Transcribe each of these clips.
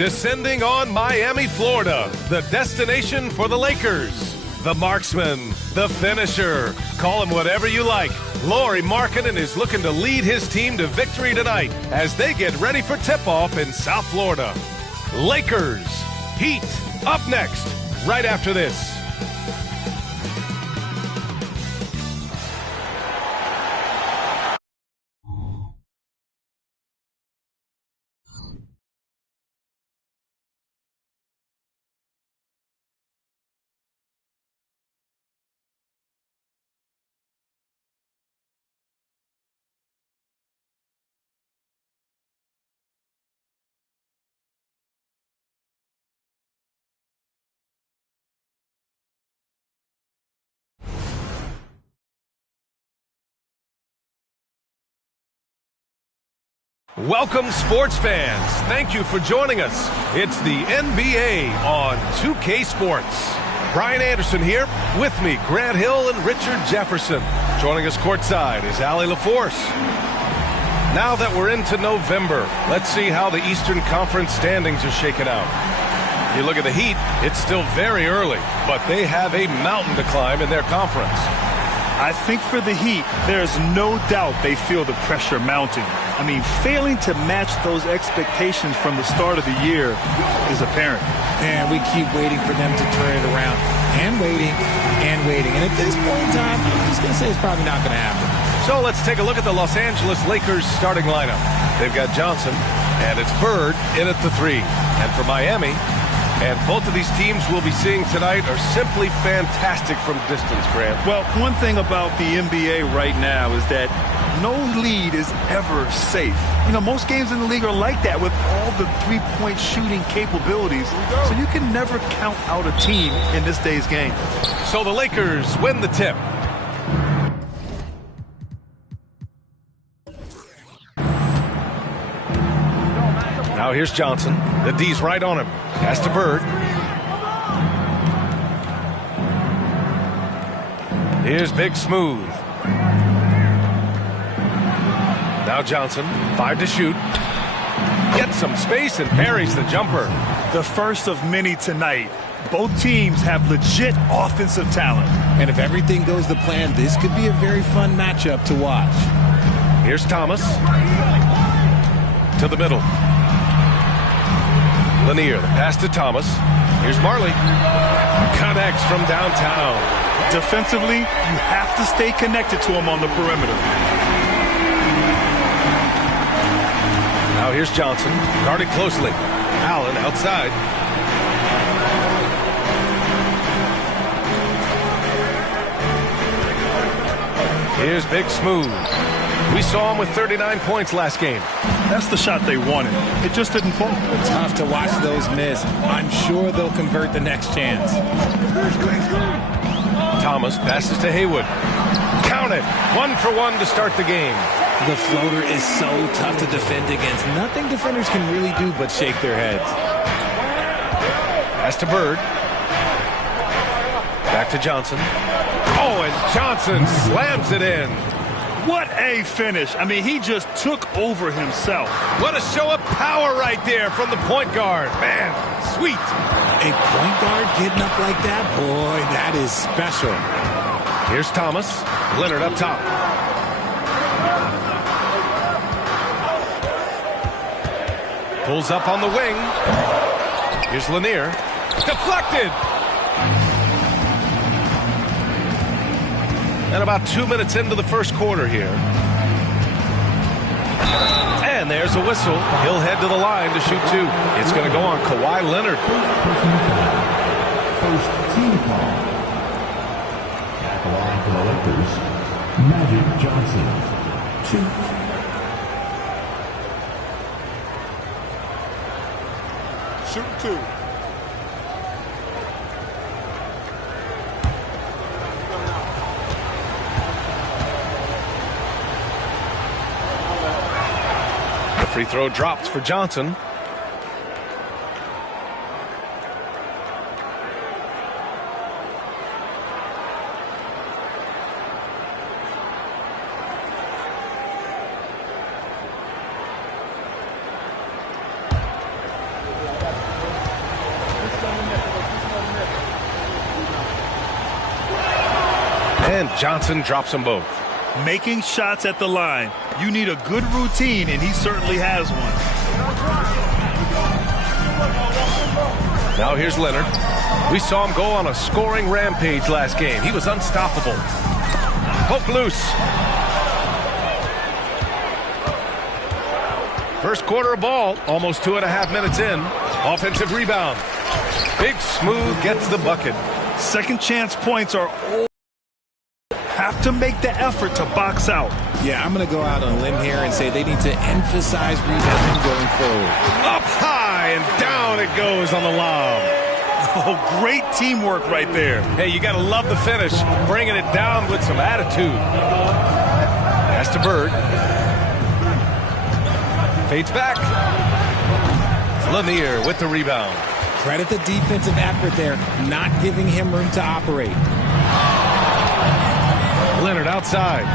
Descending on Miami, Florida, the destination for the Lakers. The marksman, the finisher, call him whatever you like. Lauri Markkanen is looking to lead his team to victory tonight as they get ready for tip-off in South Florida. Lakers, Heat, up next, right after this. Welcome, sports fans. Thank you for joining us. It's the NBA on 2K Sports. Brian Anderson here. With me, Grant Hill and Richard Jefferson. Joining us courtside is Allie LaForce. Now that we're into November, let's see how the Eastern Conference standings are shaking out. You look at the Heat, it's still very early, but they have a mountain to climb in their conference. I think for the Heat, there's no doubt they feel the pressure mounting. I mean, failing to match those expectations from the start of the year is apparent. And we keep waiting for them to turn it around. And waiting, and waiting. And at this point in time, I'm just going to say it's probably not going to happen. So let's take a look at the Los Angeles Lakers starting lineup. They've got Johnson, and it's Bird in at the 3. And for Miami, and both of these teams we'll be seeing tonight are simply fantastic from distance, Grant. Well, one thing about the NBA right now is that no lead is ever safe. You know, most games in the league are like that with all the three-point shooting capabilities. So you can never count out a team in this day's game. So the Lakers win the tip. Now here's Johnson. The D's right on him. Pass to Bird. Here's Big Smooth. Now Johnson, 5 to shoot. Gets some space and parries the jumper. The first of many tonight. Both teams have legit offensive talent. And if everything goes to plan, this could be a very fun matchup to watch. Here's Thomas. To the middle. Lanier, the pass to Thomas. Here's Marley. Connects from downtown. Defensively, you have to stay connected to him on the perimeter. Now here's Johnson, guarded closely. Allen outside. Here's Big Smooth. We saw him with 39 points last game. That's the shot they wanted. It just didn't fall. Tough to watch those miss. I'm sure they'll convert the next chance. Thomas passes to Haywood. Count it. 1 for 1 to start the game. The floater is so tough to defend against. Nothing defenders can really do but shake their heads. Pass to Bird. Back to Johnson. Oh, and Johnson slams it in. What a finish. I mean, he just took over himself. What a show of power right there from the point guard. Man, sweet. A point guard getting up like that? Boy, that is special. Here's Thomas. Leonard up top. Pulls up on the wing. Here's Lanier. Deflected. And about 2 minutes into the first quarter here. And there's a whistle. He'll head to the line to shoot 2. It's going to go on Kawhi Leonard. First team foul. At the line for the Lakers, Magic Johnson. 2. Shoot 2. Free throw dropped for Johnson. And Johnson drops them both. Making shots at the line. You need a good routine, and he certainly has one. Now here's Leonard. We saw him go on a scoring rampage last game. He was unstoppable. Poke loose. First quarter of ball, almost 2.5 minutes in. Offensive rebound. Big Smooth gets the bucket. Second chance points are have to make the effort to box out. Yeah, I'm going to go out on a limb here and say they need to emphasize rebounding going forward. Up high and down it goes on the lob. Oh, great teamwork right there. Hey, you got to love the finish. Bringing it down with some attitude. Pass to Bird. Fades back. Lanier with the rebound. Credit the defensive effort there, not giving him room to operate. Leonard outside.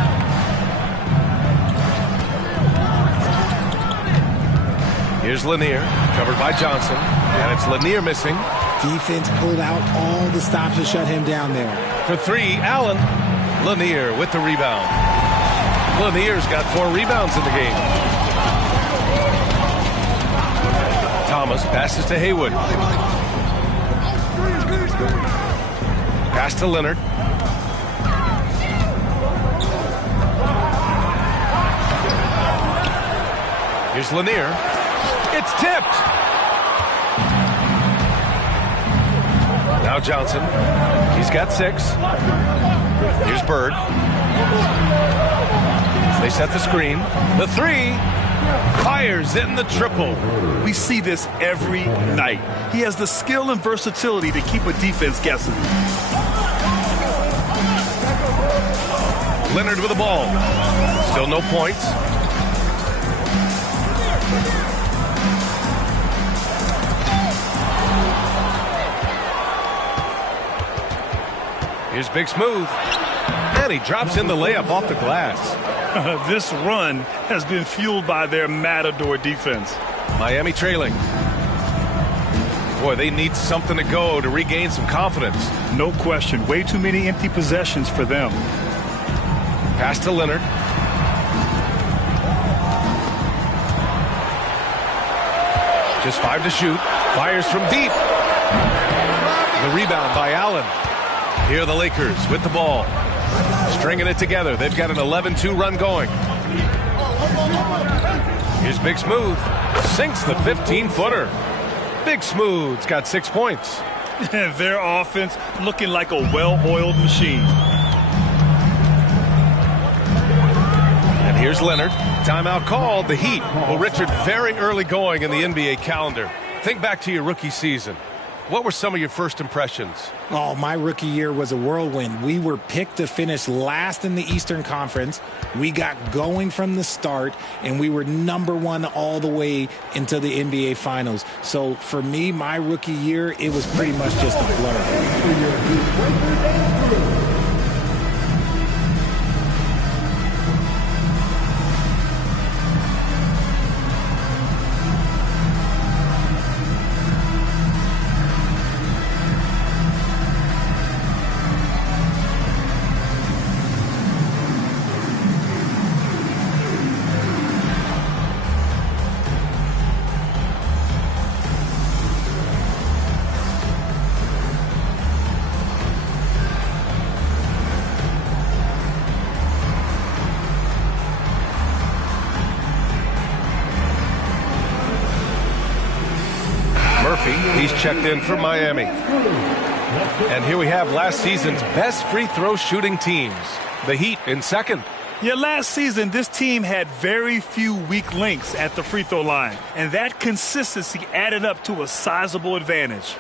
Here's Lanier, covered by Johnson, and it's Lanier missing. Defense pulled out all the stops to shut him down there. For three, Allen. Lanier with the rebound. Lanier's got 4 rebounds in the game. Thomas passes to Haywood. Pass to Leonard. Here's Lanier. It's tipped. Now Johnson. He's got 6. Here's Bird. They set the screen. The 3. Fires in the triple. We see this every night. He has the skill and versatility to keep a defense guessing. Leonard with the ball. Still no points. Here's Big Smooth. And he drops in the layup off the glass. This run has been fueled by their Matador defense. Miami trailing. Boy, they need something to go to regain some confidence. No question. Way too many empty possessions for them. Pass to Leonard. Just 5 to shoot. Fires from deep. The rebound by Allen. Here are the Lakers with the ball. Stringing it together. They've got an 11-2 run going. Here's Big Smooth. Sinks the 15-footer. Big Smooth's got 6 points. Their offense looking like a well-oiled machine. And here's Leonard. Timeout called. The Heat. Well, Richard, very early going in the NBA calendar. Think back to your rookie season. What were some of your first impressions? Oh, my rookie year was a whirlwind. We were picked to finish last in the Eastern Conference. We got going from the start, and we were #1 all the way into the NBA Finals. So for me, my rookie year, it was pretty much just a blur. He's checked in for Miami. And here we have last season's best free throw shooting teams. The Heat in second. Yeah, last season, this team had very few weak links at the free throw line. And that consistency added up to a sizable advantage.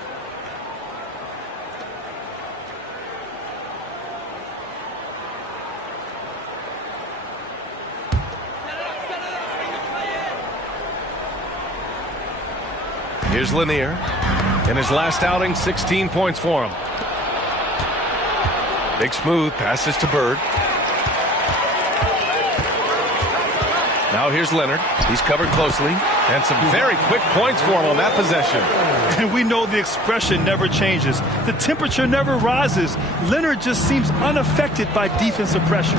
Here's Lanier. In his last outing, 16 points for him. Big Smooth passes to Bird. Now here's Leonard. He's covered closely. And some very quick points for him on that possession. And we know the expression never changes. The temperature never rises. Leonard just seems unaffected by defensive pressure.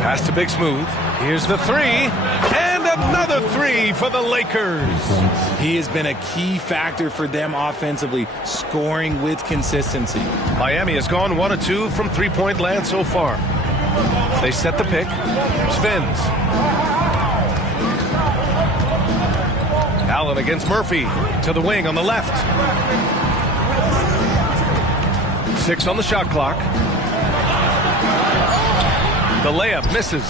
Pass to Big Smooth. Here's the three. And another three for the Lakers. He has been a key factor for them offensively, scoring with consistency. Miami has gone 1 of 2 from three-point land so far. They set the pick. Spins. Allen against Murphy. To the wing on the left. 6 on the shot clock. The layup misses.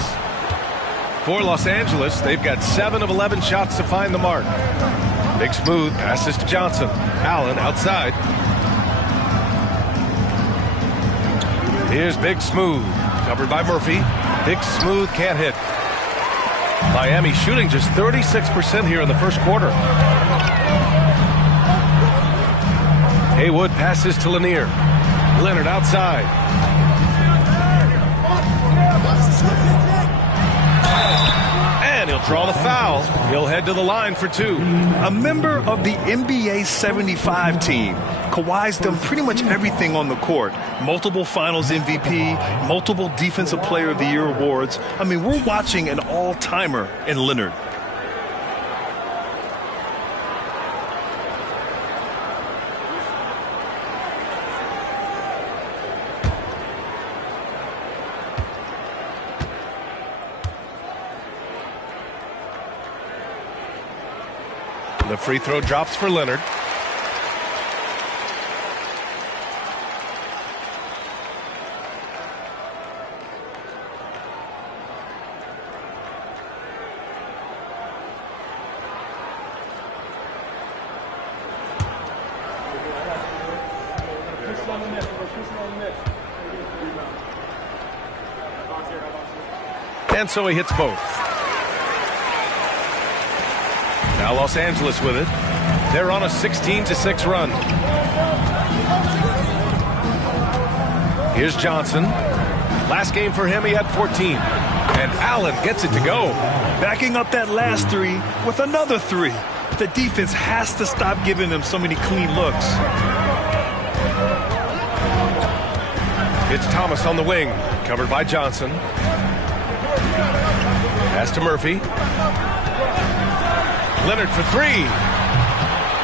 For Los Angeles, they've got 7 of 11 shots to find the mark. Big Smooth passes to Johnson. Allen outside. Here's Big Smooth. Covered by Murphy. Big Smooth can't hit. Miami shooting just 36% here in the first quarter. Haywood passes to Lanier. Leonard outside. And he'll draw the foul. He'll head to the line for 2. A member of the NBA 75 team. Kawhi's done pretty much everything on the court. Multiple Finals MVP, multiple Defensive Player of the Year awards. I mean, we're watching an all-timer in Leonard. The free throw drops for Leonard. And so he hits both. Now Los Angeles with it. They're on a 16-6 run. Here's Johnson. Last game for him, he had 14. And Allen gets it to go. Backing up that last three with another three. The defense has to stop giving them so many clean looks. It's Thomas on the wing. Covered by Johnson. Pass to Murphy. Leonard for 3.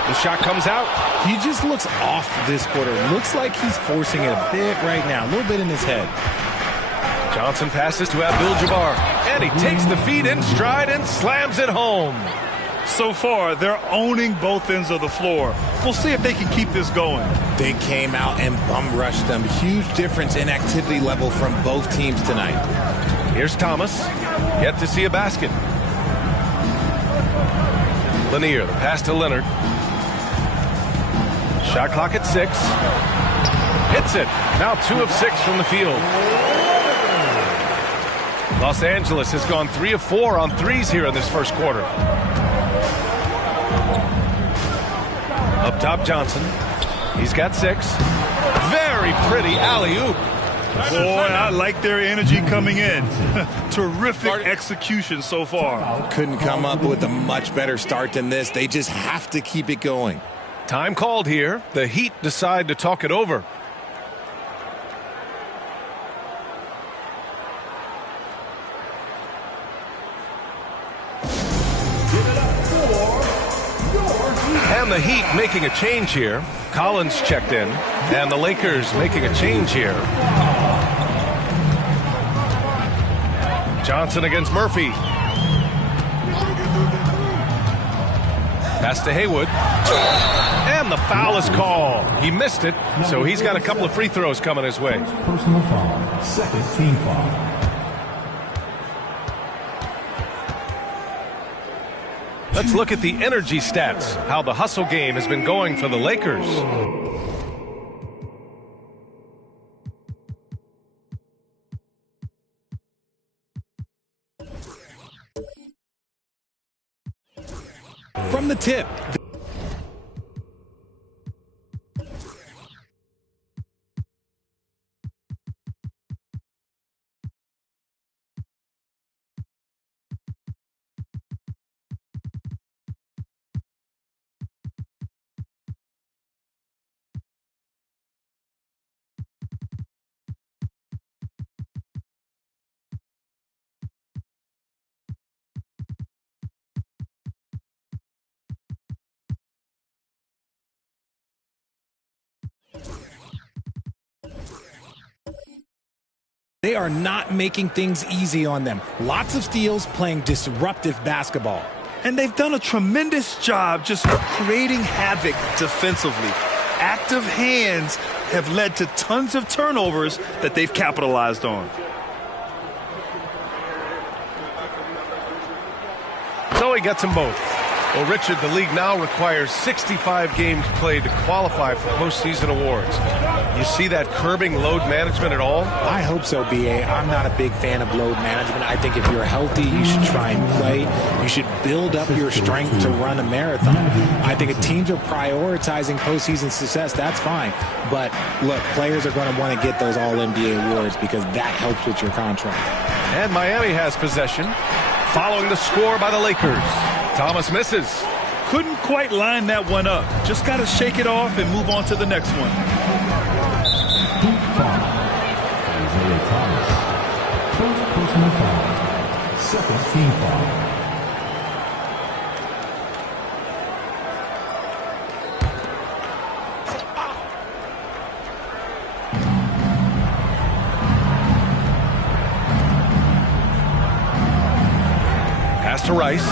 The shot comes out. He just looks off this quarter. Looks like he's forcing it a bit right now. A little bit in his head. Johnson passes to Abdul-Jabbar. And he takes the feed in stride and slams it home. So far, they're owning both ends of the floor. We'll see if they can keep this going. They came out and bum rushed them. Huge difference in activity level from both teams tonight. Here's Thomas. Yet to see a basket. Lanier, the pass to Leonard. Shot clock at 6. Hits it. Now 2 of 6 from the field. Los Angeles has gone 3 of 4 on threes here in this first quarter. Up top, Johnson. He's got 6. Very pretty alley-oop. Boy, I like their energy coming in. Terrific execution so far. Couldn't come up with a much better start than this. They just have to keep it going. Time called here. The Heat decide to talk it over. And the Heat making a change here. Collins checked in. And the Lakers making a change here. Johnson against Murphy. Pass to Haywood. And the foul is called. He missed it, so he's got a couple of free throws coming his way. Personal foul. Second team foul. Let's look at the energy stats, how the hustle game has been going for the Lakers. From the tip, They are not making things easy on them. Lots of steals, playing disruptive basketball. And they've done a tremendous job just creating havoc defensively. Active hands have led to tons of turnovers that they've capitalized on. So he gets them both. Well, Richard, the league now requires 65 games played to qualify for postseason awards. You see that curbing load management at all? I hope so, B.A. I'm not a big fan of load management. I think if you're healthy, you should try and play. You should build up your strength to run a marathon. I think if teams are prioritizing postseason success, that's fine. But, look, players are going to want to get those All-NBA awards because that helps with your contract. And Miami has possession, following the score by the Lakers. Thomas misses. Couldn't quite line that one up. Just got to shake it off and move on to the next one. Isaiah Thomas. First personal foul. Second team foul. Pass to Rice.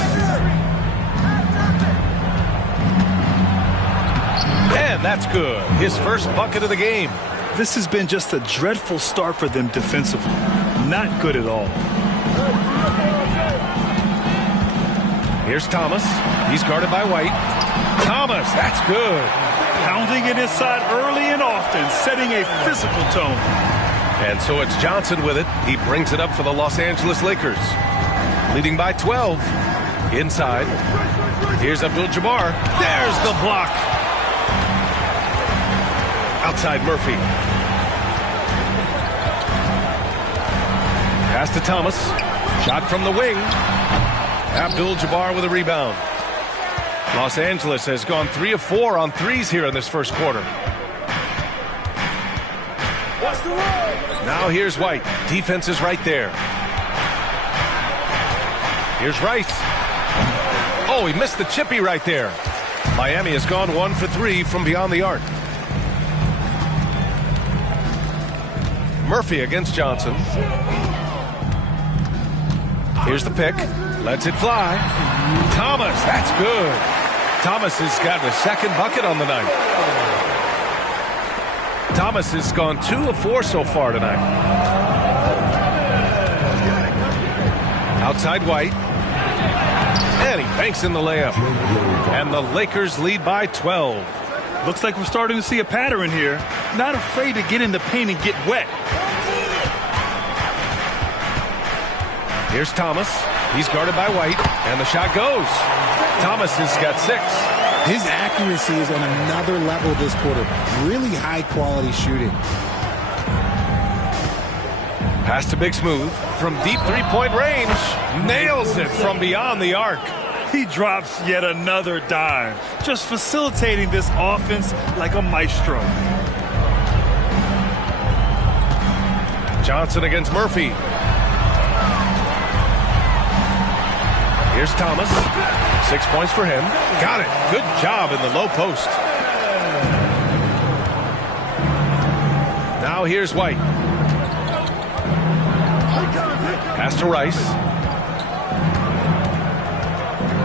And that's good. His first bucket of the game. This has been just a dreadful start for them defensively. Not good at all. Here's Thomas. He's guarded by White. Thomas, that's good. Pounding it inside early and often, setting a physical tone. And so it's Johnson with it. He brings it up for the Los Angeles Lakers. Leading by 12. Inside. Here's Abdul-Jabbar. There's the block. Outside Murphy. Pass to Thomas. Shot from the wing. Abdul-Jabbar with a rebound. Los Angeles has gone 3 of 4 on threes here in this first quarter. Now here's White. Defense is right there. Here's Rice. Oh, he missed the chippy right there. Miami has gone 1 for 3 from beyond the arc. Murphy against Johnson. Here's the pick. Lets it fly. Thomas, that's good. Thomas has gotten a second bucket on the night. Thomas has gone 2 of 4 so far tonight. Outside White. And he banks in the layup. And the Lakers lead by 12. Looks like we're starting to see a pattern here. Not afraid to get in the paint and get wet. Here's Thomas. He's guarded by White. And the shot goes. Thomas has got 6. His accuracy is on another level this quarter. Really high quality shooting. Pass to Big Smooth. From deep three-point range. Nails it from beyond the arc. He drops yet another dime, just facilitating this offense like a maestro. Johnson against Murphy. Here's Thomas. 6 points for him. Got it. Good job in the low post. Now here's White. Pass to Rice.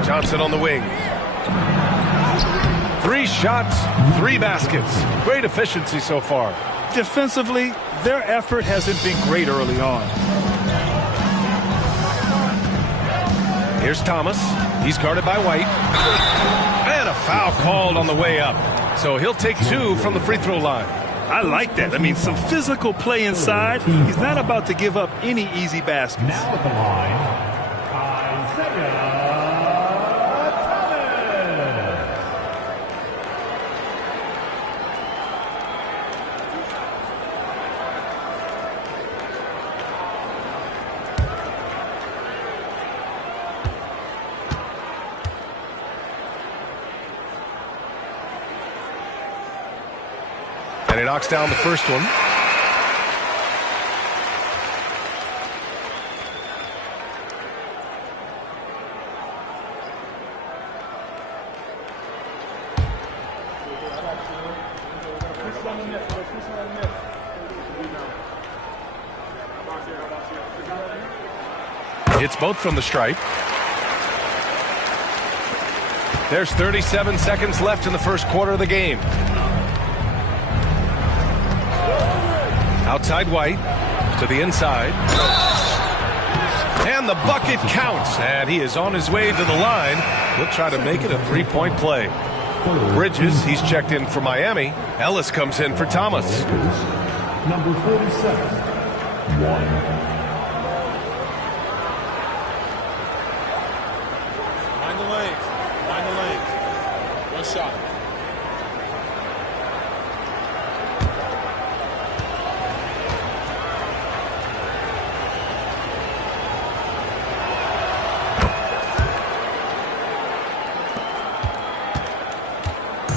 Johnson on the wing. 3 shots, 3 baskets. Great efficiency so far. Defensively, their effort hasn't been great early on. Here's Thomas. He's guarded by White. And a foul called on the way up. So he'll take 2 from the free throw line. I like that. I mean, some physical play inside. He's not about to give up any easy baskets. Now at the line, Isaiah Thomas. And he knocks down the first one. Hits both from the stripe. There's 37 seconds left in the first quarter of the game. Outside White to the inside. And the bucket counts. And he is on his way to the line. He'll try to make it a three-point play. Bridges, he's checked in for Miami. Ellis comes in for Thomas. Number 47, 1. Shot.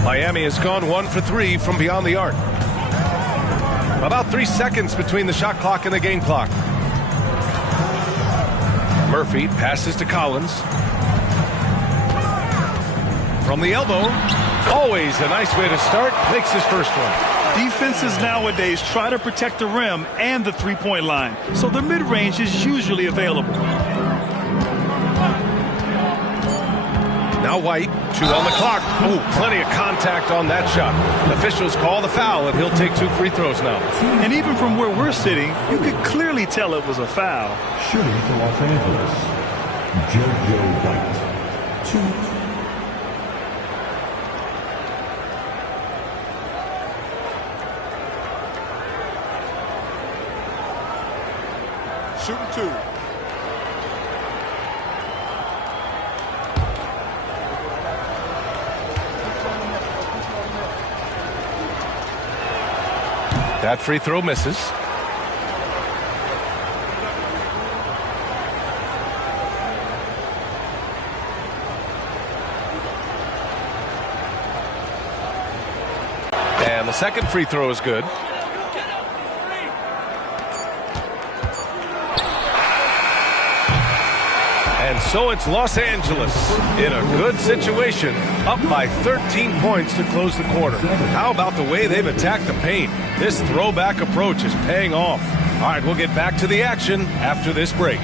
Miami has gone 1 for 3 from beyond the arc. About 3 seconds between the shot clock and the game clock. Murphy passes to Collins. From the elbow, always a nice way to start, makes his first one. Defenses nowadays try to protect the rim and the three-point line, so the mid-range is usually available. Now White, 2 on the clock. Ooh, plenty of contact on that shot. Officials call the foul, and he'll take 2 free throws now. And even from where we're sitting, you could clearly tell it was a foul. Shooting for Los Angeles, JoJo White, 2. Shooting 2. That free throw misses. And the second free throw is good. And so it's Los Angeles in a good situation, up by 13 points to close the quarter. How about the way they've attacked the paint? This throwback approach is paying off. All right, we'll get back to the action after this break.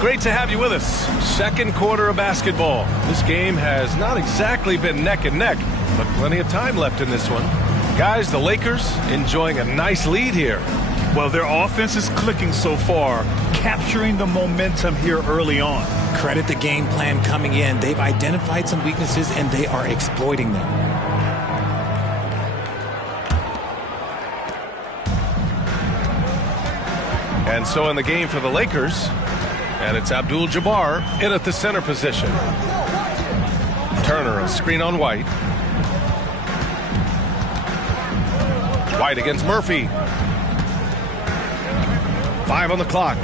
Great to have you with us. Second quarter of basketball. This game has not exactly been neck and neck, but plenty of time left in this one. Guys, the Lakers enjoying a nice lead here. Well, their offense is clicking so far, capturing the momentum here early on. Credit the game plan coming in. They've identified some weaknesses, and they are exploiting them. And so in the game for the Lakers, and it's Abdul-Jabbar in at the center position. Turner, a screen on White. White against Murphy. 5 on the clock.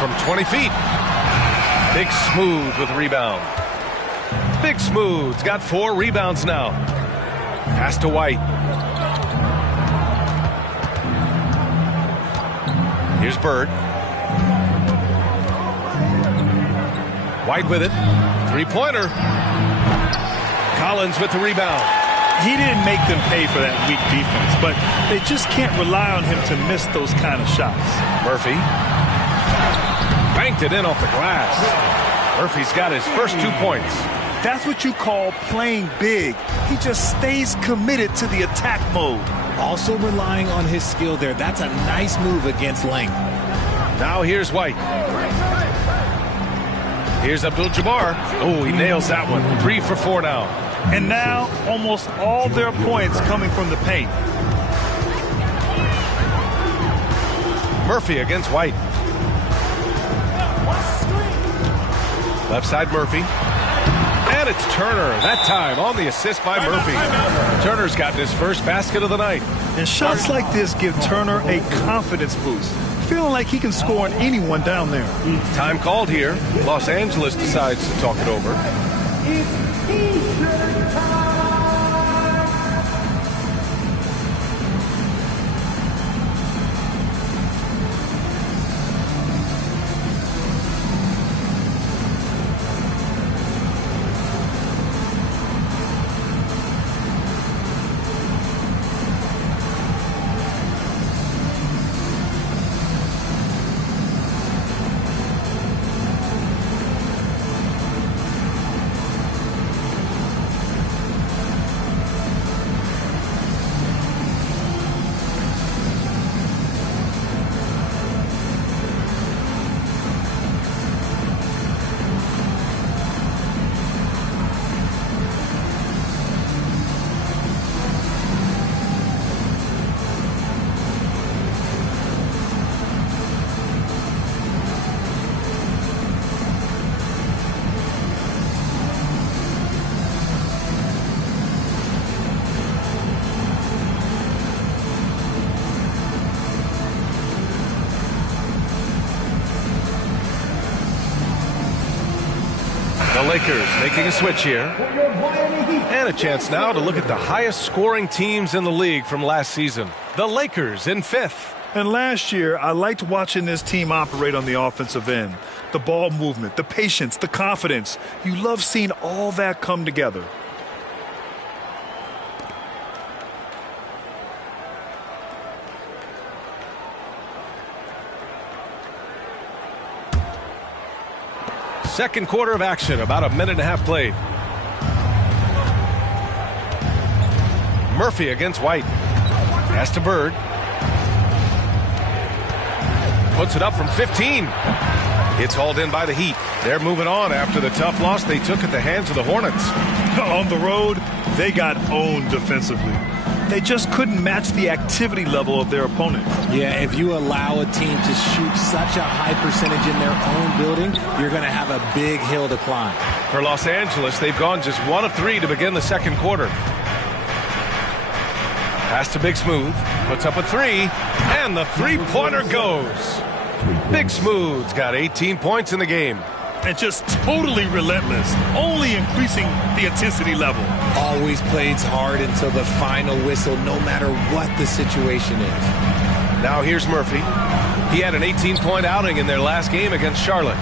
From 20 feet. Big Smooth with rebound. Big Smooth's got 4 rebounds now. Pass to White. Here's Bird. White with it. Three-pointer. Collins with the rebound. He didn't make them pay for that weak defense, but they just can't rely on him to miss those kind of shots. Murphy. Banked it in off the glass. Murphy's got his first 2 points. That's what you call playing big. He just stays committed to the attack mode. Also relying on his skill there. That's a nice move against length. Now here's White. Here's Abdul-Jabbar. Oh, he nails that one. 3 for 4 now. And now almost all their points coming from the paint. Murphy against White. Left side Murphy. And it's Turner, that time on the assist by Murphy. Turner's gotten his first basket of the night. And shots like this give Turner a confidence boost, feeling like he can score on anyone down there. Time called here. Los Angeles decides to talk it over. It's T-shirt time. The Lakers making a switch here. And a chance now to look at the highest scoring teams in the league from last season. The Lakers in 5th. And last year, I liked watching this team operate on the offensive end. The ball movement, the patience, the confidence. You love seeing all that come together. Second quarter of action, about a minute and a half played. Murphy against White. Pass to Bird. Puts it up from 15. It's hauled in by the Heat. They're moving on after the tough loss they took at the hands of the Hornets. On the road, they got owned defensively. They just couldn't match the activity level of their opponent. Yeah, if you allow a team to shoot such a high percentage in their own building, you're going to have a big hill to climb. For Los Angeles, they've gone just 1 of 3 to begin the second quarter. Pass to Big Smooth. Puts up a 3. And the three-pointer goes. Big Smooth's got 18 points in the game. And just totally relentless, only increasing the intensity level. Always plays hard until the final whistle, no matter what the situation is. Now here's Murphy. He had an 18-point outing in their last game against Charlotte.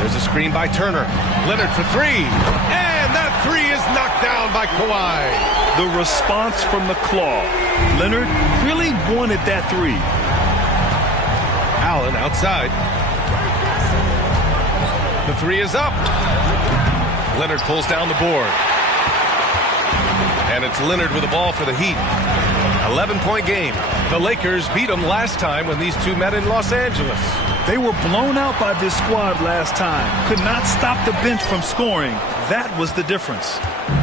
There's a screen by Turner. Leonard for 3. And that 3 is knocked down by Kawhi. The response from the claw. Leonard really wanted that 3. Allen outside. The 3 is up. Leonard pulls down the board. And it's Leonard with the ball for the Heat. 11-point game. The Lakers beat them last time when these two met in Los Angeles. They were blown out by this squad last time. Could not stop the bench from scoring. That was the difference.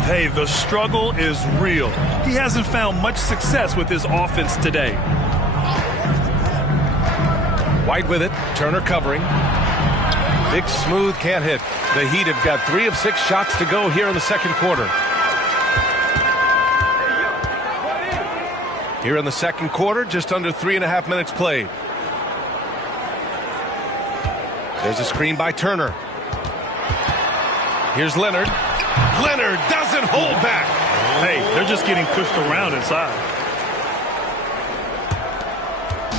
Hey, the struggle is real. He hasn't found much success with his offense today. White with it. Turner covering. Big Smooth can't hit. The Heat have got 3 of 6 shots to go here in the second quarter. Here in the second quarter, just under 3.5 minutes played. There's a screen by Turner. Here's Leonard. Leonard doesn't hold back. Hey, they're just getting pushed around inside.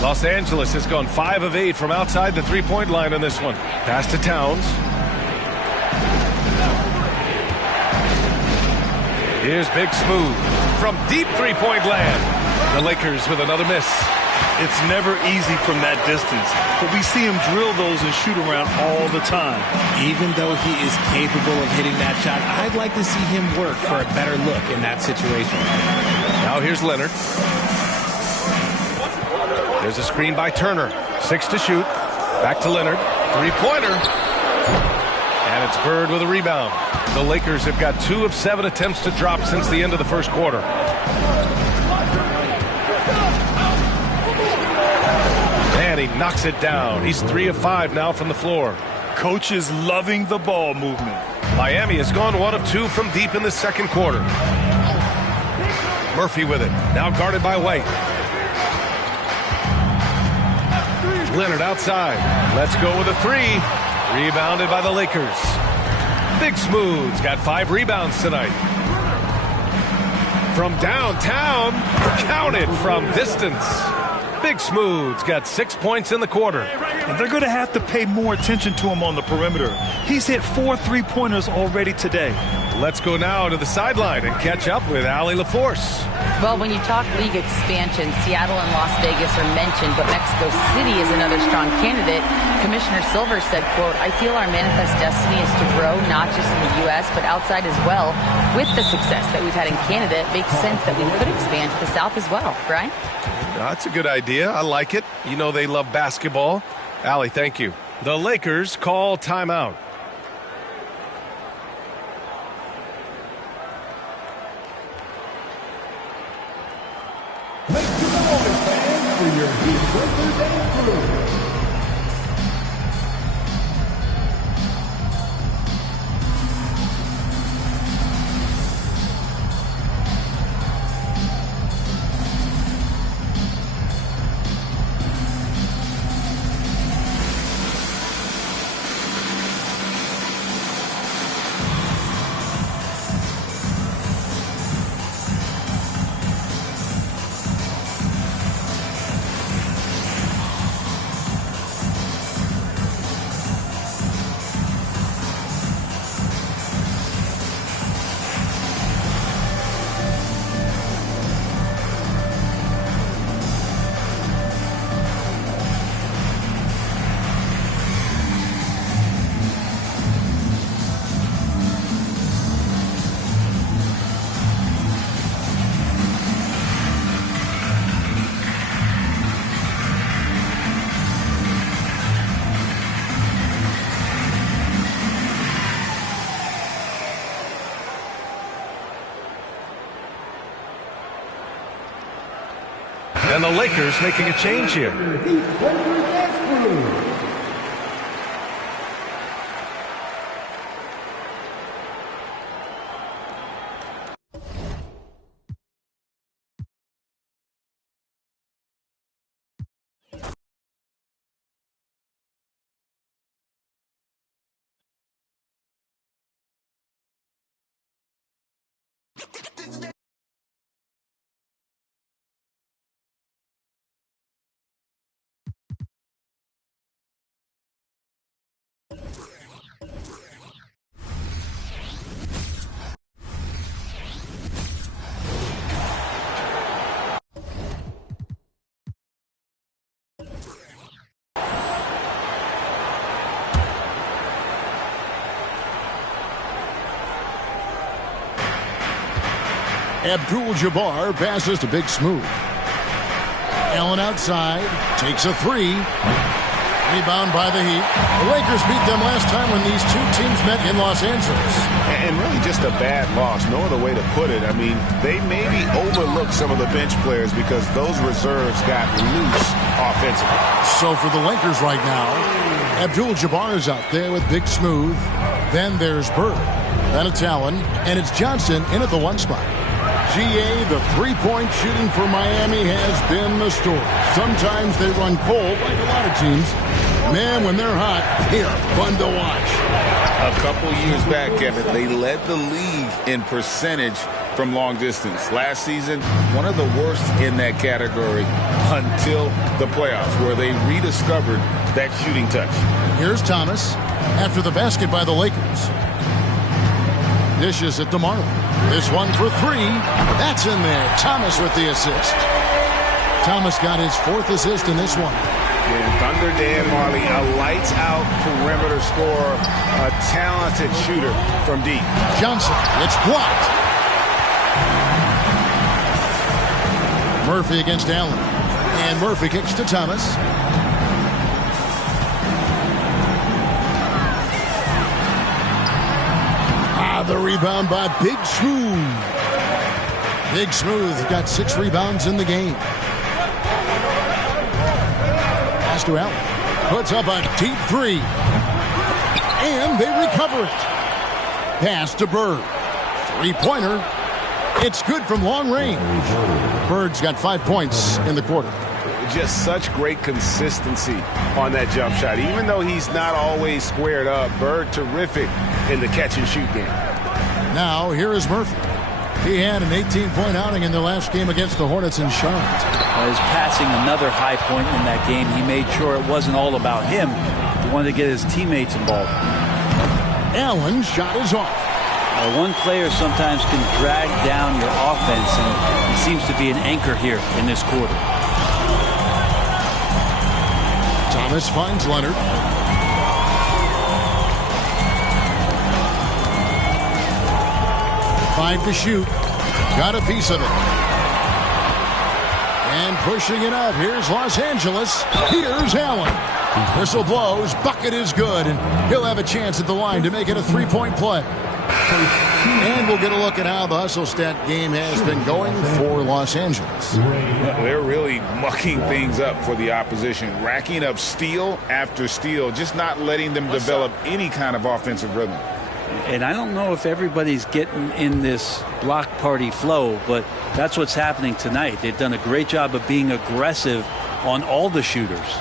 Los Angeles has gone 5 of 8 from outside the three-point line in this one. Pass to Towns. Here's Big Smooth from deep three-point land. The Lakers with another miss. It's never easy from that distance, but we see him drill those and shoot around all the time. Even though he is capable of hitting that shot, I'd like to see him work for a better look in that situation. Now here's Leonard. There's a screen by Turner. 6 to shoot. Back to Leonard. Three-pointer. And it's Bird with a rebound. The Lakers have got 2 of 7 attempts to drop since the end of the first quarter. And he knocks it down. He's 3 of 5 now from the floor. Coach is loving the ball movement. Miami has gone 1 of 2 from deep in the second quarter. Murphy with it. Now guarded by White. Leonard outside. Let's go with a 3. Rebounded by the Lakers. Big Smooth's got 5 rebounds tonight. From downtown, counted from distance. Big Smooth's got 6 points in the quarter. And they're going to have to pay more attention to him on the perimeter. He's hit 4 3-pointers already today. Let's go now to the sideline and catch up with Allie LaForce. Well, when you talk league expansion, Seattle and Las Vegas are mentioned, but Mexico City is another strong candidate. Commissioner Silver said, quote, "I feel our manifest destiny is to grow not just in the U.S., but outside as well. With the success that we've had in Canada, it makes sense that we could expand to the South as well." Brian? That's a good idea. I like it. You know they love basketball. Allie, thank you. The Lakers call timeout. Make some noise, fans, for your Heat Breakers and crew. And the Lakers making a change here. Heat Breakers and crew. Abdul-Jabbar passes to Big Smooth. Allen outside, takes a 3. Rebound by the Heat. The Lakers beat them last time when these two teams met in Los Angeles. And really just a bad loss. No other way to put it. I mean, they maybe overlooked some of the bench players because those reserves got loose offensively. So for the Lakers right now, Abdul-Jabbar is out there with Big Smooth. Then there's Bird. Then it's Allen. And it's Johnson in at the 1 spot. GA, the three-point shooting for Miami has been the story. Sometimes they run cold like a lot of teams. Man, when they're hot, they are fun to watch. A couple years back, Kevin, they led the league in percentage from long distance. Last season, one of the worst in that category until the playoffs, where they rediscovered that shooting touch. Here's Thomas after the basket by the Lakers. Dishes it to Marley. This one for 3. That's in there. Thomas with the assist. Thomas got his 4th assist in this one. Yeah, Thunder Dan Marley, a lights-out perimeter scorer, a talented shooter from deep. Johnson, it's blocked. Murphy against Allen. And Murphy kicks to Thomas. The rebound by Big Smooth. Big Smooth got 6 rebounds in the game. Pass to Allen. Puts up a deep three. And they recover it. Pass to Bird. Three-pointer. It's good from long range. Bird's got 5 points in the quarter. Just such great consistency on that jump shot. Even though he's not always squared up, Bird terrific in the catch-and-shoot game. Now, here is Murphy. He had an 18-point outing in their last game against the Hornets in Charlotte. His passing, another high point in that game. He made sure it wasn't all about him. He wanted to get his teammates involved. Allen's shot is off. One player sometimes can drag down your offense, and he seems to be an anchor here in this quarter. Thomas finds Leonard. Five to shoot. Got a piece of it. And pushing it up. Here's Los Angeles. Here's Allen. Whistle blows. Bucket is good. And he'll have a chance at the line to make it a three-point play. And we'll get a look at how the hustle stat game has been going for Los Angeles. They're really mucking things up for the opposition, racking up steal after steal, just not letting them develop any kind of offensive rhythm. And I don't know if everybody's getting in this block party flow, but that's what's happening tonight. They've done a great job of being aggressive on all the shooters.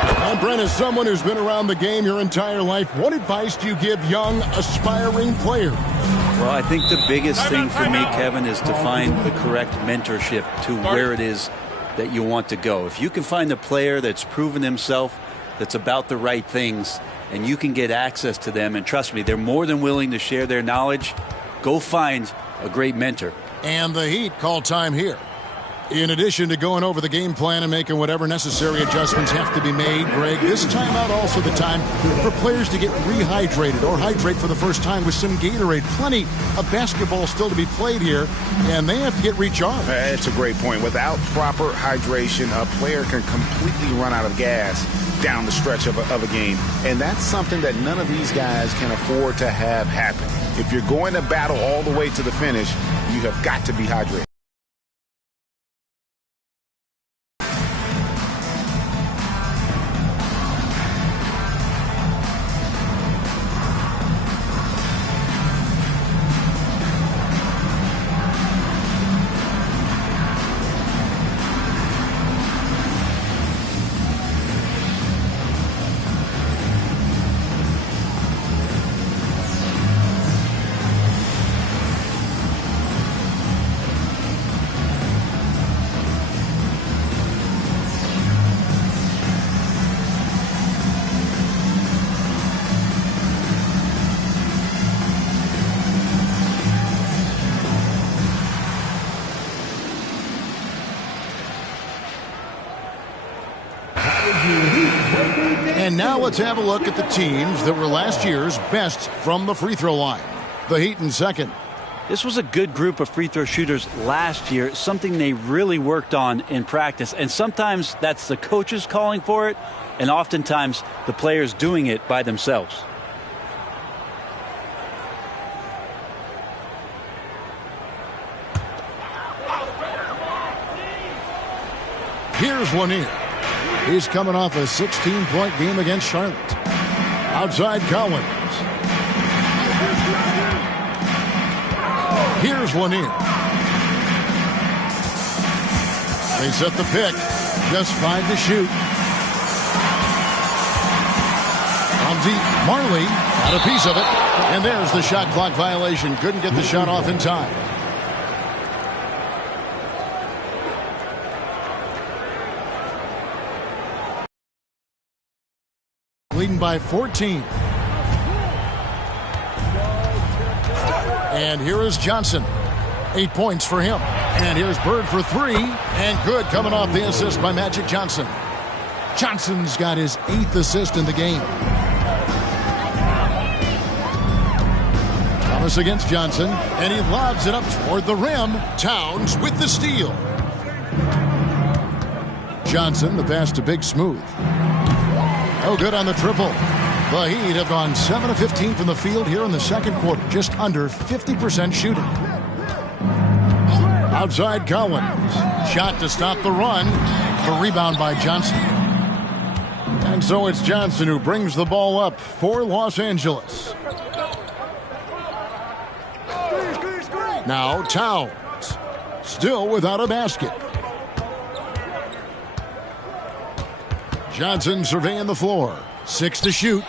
And Brent, as someone who's been around the game your entire life, what advice do you give young, aspiring players? Well, I think the biggest thing for me, Kevin, is to find the correct mentorship to where it is that you want to go. If you can find a player that's proven himself, that's about the right things, and you can get access to them, and trust me, they're more than willing to share their knowledge, go find a great mentor. And the Heat call time here. In addition to going over the game plan and making whatever necessary adjustments have to be made, Greg, this timeout also the time for players to get rehydrated or hydrate for the first time with some Gatorade. Plenty of basketball still to be played here, and they have to get recharged. That's a great point. Without proper hydration, a player can completely run out of gas down the stretch of a game. And that's something that none of these guys can afford to have happen. If you're going to battle all the way to the finish, you have got to be hydrated. And now let's have a look at the teams that were last year's best from the free throw line. The Heat in second. This was a good group of free throw shooters last year, something they really worked on in practice. And sometimes that's the coaches calling for it, and oftentimes the players doing it by themselves. Here's Lanier. He's coming off a 16-point game against Charlotte. Outside Collins. Here's Lanier. They set the pick. Just 5 to shoot. Marley got a piece of it. And there's the shot clock violation. Couldn't get the shot off in time. Leading by 14. And here is Johnson. 8 points for him. And here's Bird for 3. And good, coming off the assist by Magic Johnson. Johnson's got his 8th assist in the game. Thomas against Johnson. And he lobs it up toward the rim. Towns with the steal. Johnson, the pass to Big Smooth. Oh, good on the triple. The Heat have gone 7 of 15 from the field here in the second quarter. Just under 50% shooting. Outside Collins. Shot to stop the run. The rebound by Johnson. And so it's Johnson who brings the ball up for Los Angeles. Now Towns, still without a basket. Johnson surveying the floor. 6 to shoot.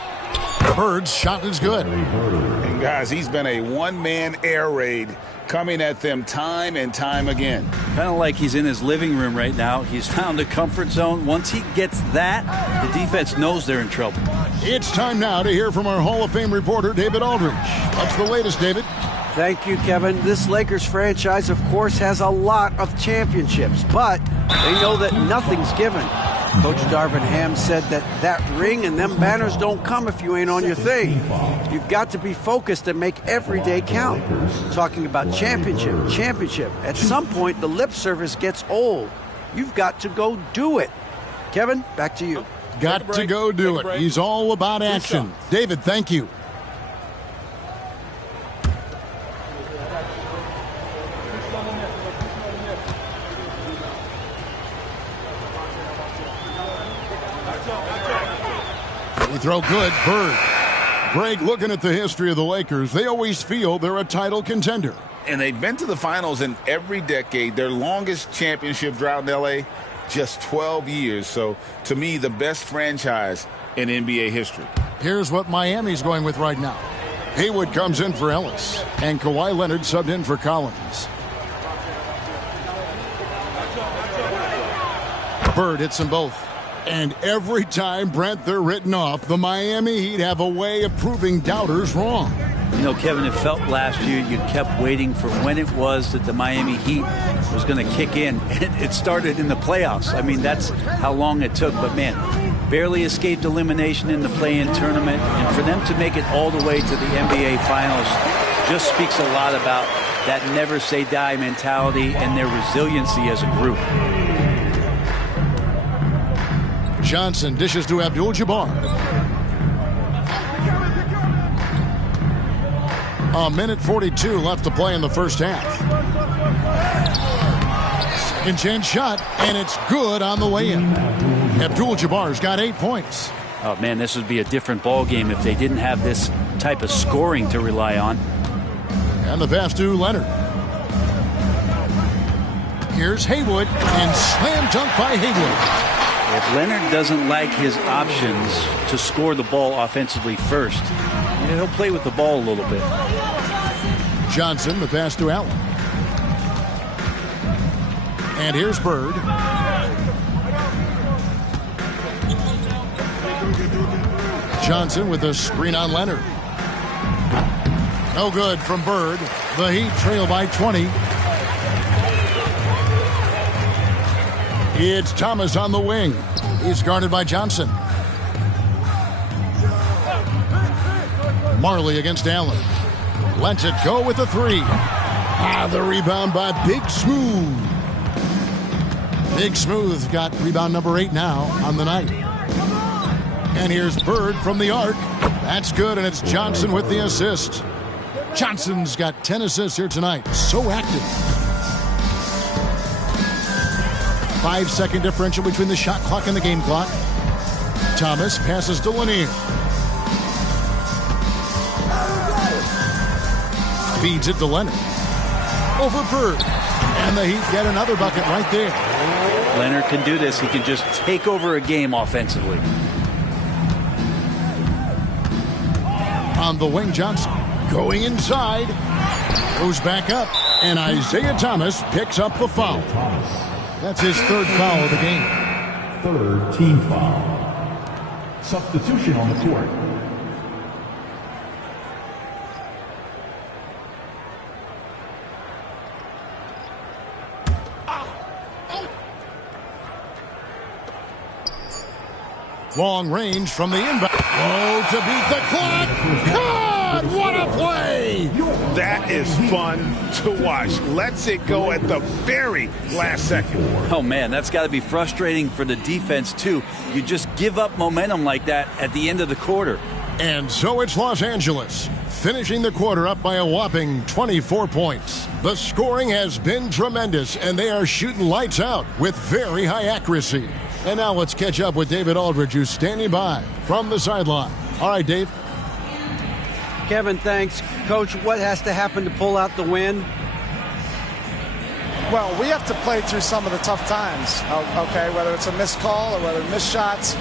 Bird's shot is good. And guys, he's been a one-man air raid coming at them time and time again. Kind of like he's in his living room right now. He's found a comfort zone. Once he gets that, the defense knows they're in trouble. It's time now to hear from our Hall of Fame reporter, David Aldridge. What's the latest, David? Thank you, Kevin. This Lakers franchise, of course, has a lot of championships, but they know that nothing's given. Coach Darvin Ham said that ring and them banners don't come if you ain't on your thing. You've got to be focused and make every day count. Talking about championship. At some point, the lip service gets old. You've got to go do it. Kevin, back to you. Got to go do it. He's all about action. David, thank you. Throw good. Bird. Greg, looking at the history of the Lakers, they always feel they're a title contender. And they've been to the finals in every decade. Their longest championship drought in L.A., just 12 years. So, to me, the best franchise in NBA history. Here's what Miami's going with right now. Haywood comes in for Ellis, and Kawhi Leonard subbed in for Collins. Bird hits them both. And every time, Brent, they're written off, the Miami Heat have a way of proving doubters wrong. You know, Kevin, it felt last year you kept waiting for when it was that the Miami Heat was going to kick in. It started in the playoffs. I mean, that's how long it took. But, man, barely escaped elimination in the play-in tournament. And for them to make it all the way to the NBA Finals just speaks a lot about that never-say-die mentality and their resiliency as a group. Johnson dishes to Abdul-Jabbar. A minute 42 left to play in the first half. Second chance shot, and it's good on the way in. Abdul-Jabbar's got 8 points. Oh, man, this would be a different ball game if they didn't have this type of scoring to rely on. And the pass to Leonard. Here's Haywood, and slam dunk by Haywood. If Leonard doesn't like his options to score the ball offensively first, he'll play with the ball a little bit. Johnson, the pass to Allen. And here's Bird. Johnson with a screen on Leonard. No good from Bird. The Heat trail by 20. It's Thomas on the wing. He's guarded by Johnson. Marley against Allen. Lets it go with the 3. The rebound by Big Smooth. Big Smooth got rebound number 8 now on the night. And here's Bird from the arc. That's good, and it's Johnson with the assist. Johnson's got 10 assists here tonight. So active. 5-second differential between the shot clock and the game clock. Thomas passes to Lanier. Feeds it to Leonard. Over Bird. And the Heat get another bucket right there. Leonard can do this. He can just take over a game offensively. On the wing, Johnson. Going inside. Goes back up. And Isaiah Thomas picks up the foul. That's his 3rd foul of the game. 3rd team foul. Substitution on the court. Long range from the inbound. Oh, to beat the clock. God, what a play! That is fun to watch. Lets it go at the very last second. Oh, man, that's got to be frustrating for the defense, too. You just give up momentum like that at the end of the quarter. And so it's Los Angeles, finishing the quarter up by a whopping 24 points. The scoring has been tremendous, and they are shooting lights out with very high accuracy. And now let's catch up with David Aldridge, who's standing by from the sideline. All right, Dave. Kevin, thanks. Coach, what has to happen to pull out the win? Well, we have to play through some of the tough times, okay, whether it's a missed call or whether missed shots.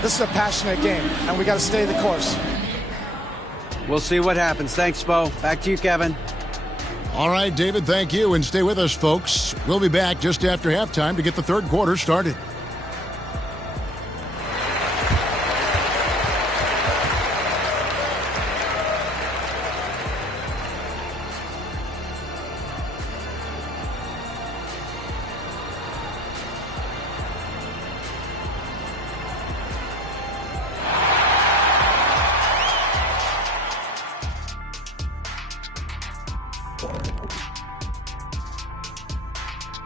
This is a passionate game, and we got to stay the course. We'll see what happens. Thanks, Bo. Back to you, Kevin. All right, David, thank you. And stay with us, folks. We'll be back just after halftime to get the third quarter started.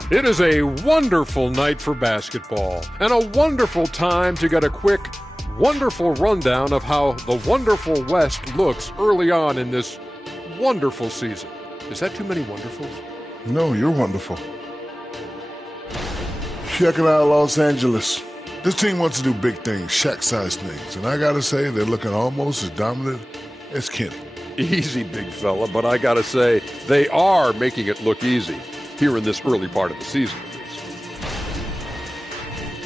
It is a wonderful night for basketball and a wonderful time to get a quick, wonderful rundown of how the wonderful West looks early on in this wonderful season. Is that too many wonderfuls? No, you're wonderful. Checking out Los Angeles. This team wants to do big things, Shaq-sized things, and I gotta say they're looking almost as dominant as Kenny. Easy, big fella, but I gotta say they are making it look easy here in this early part of the season.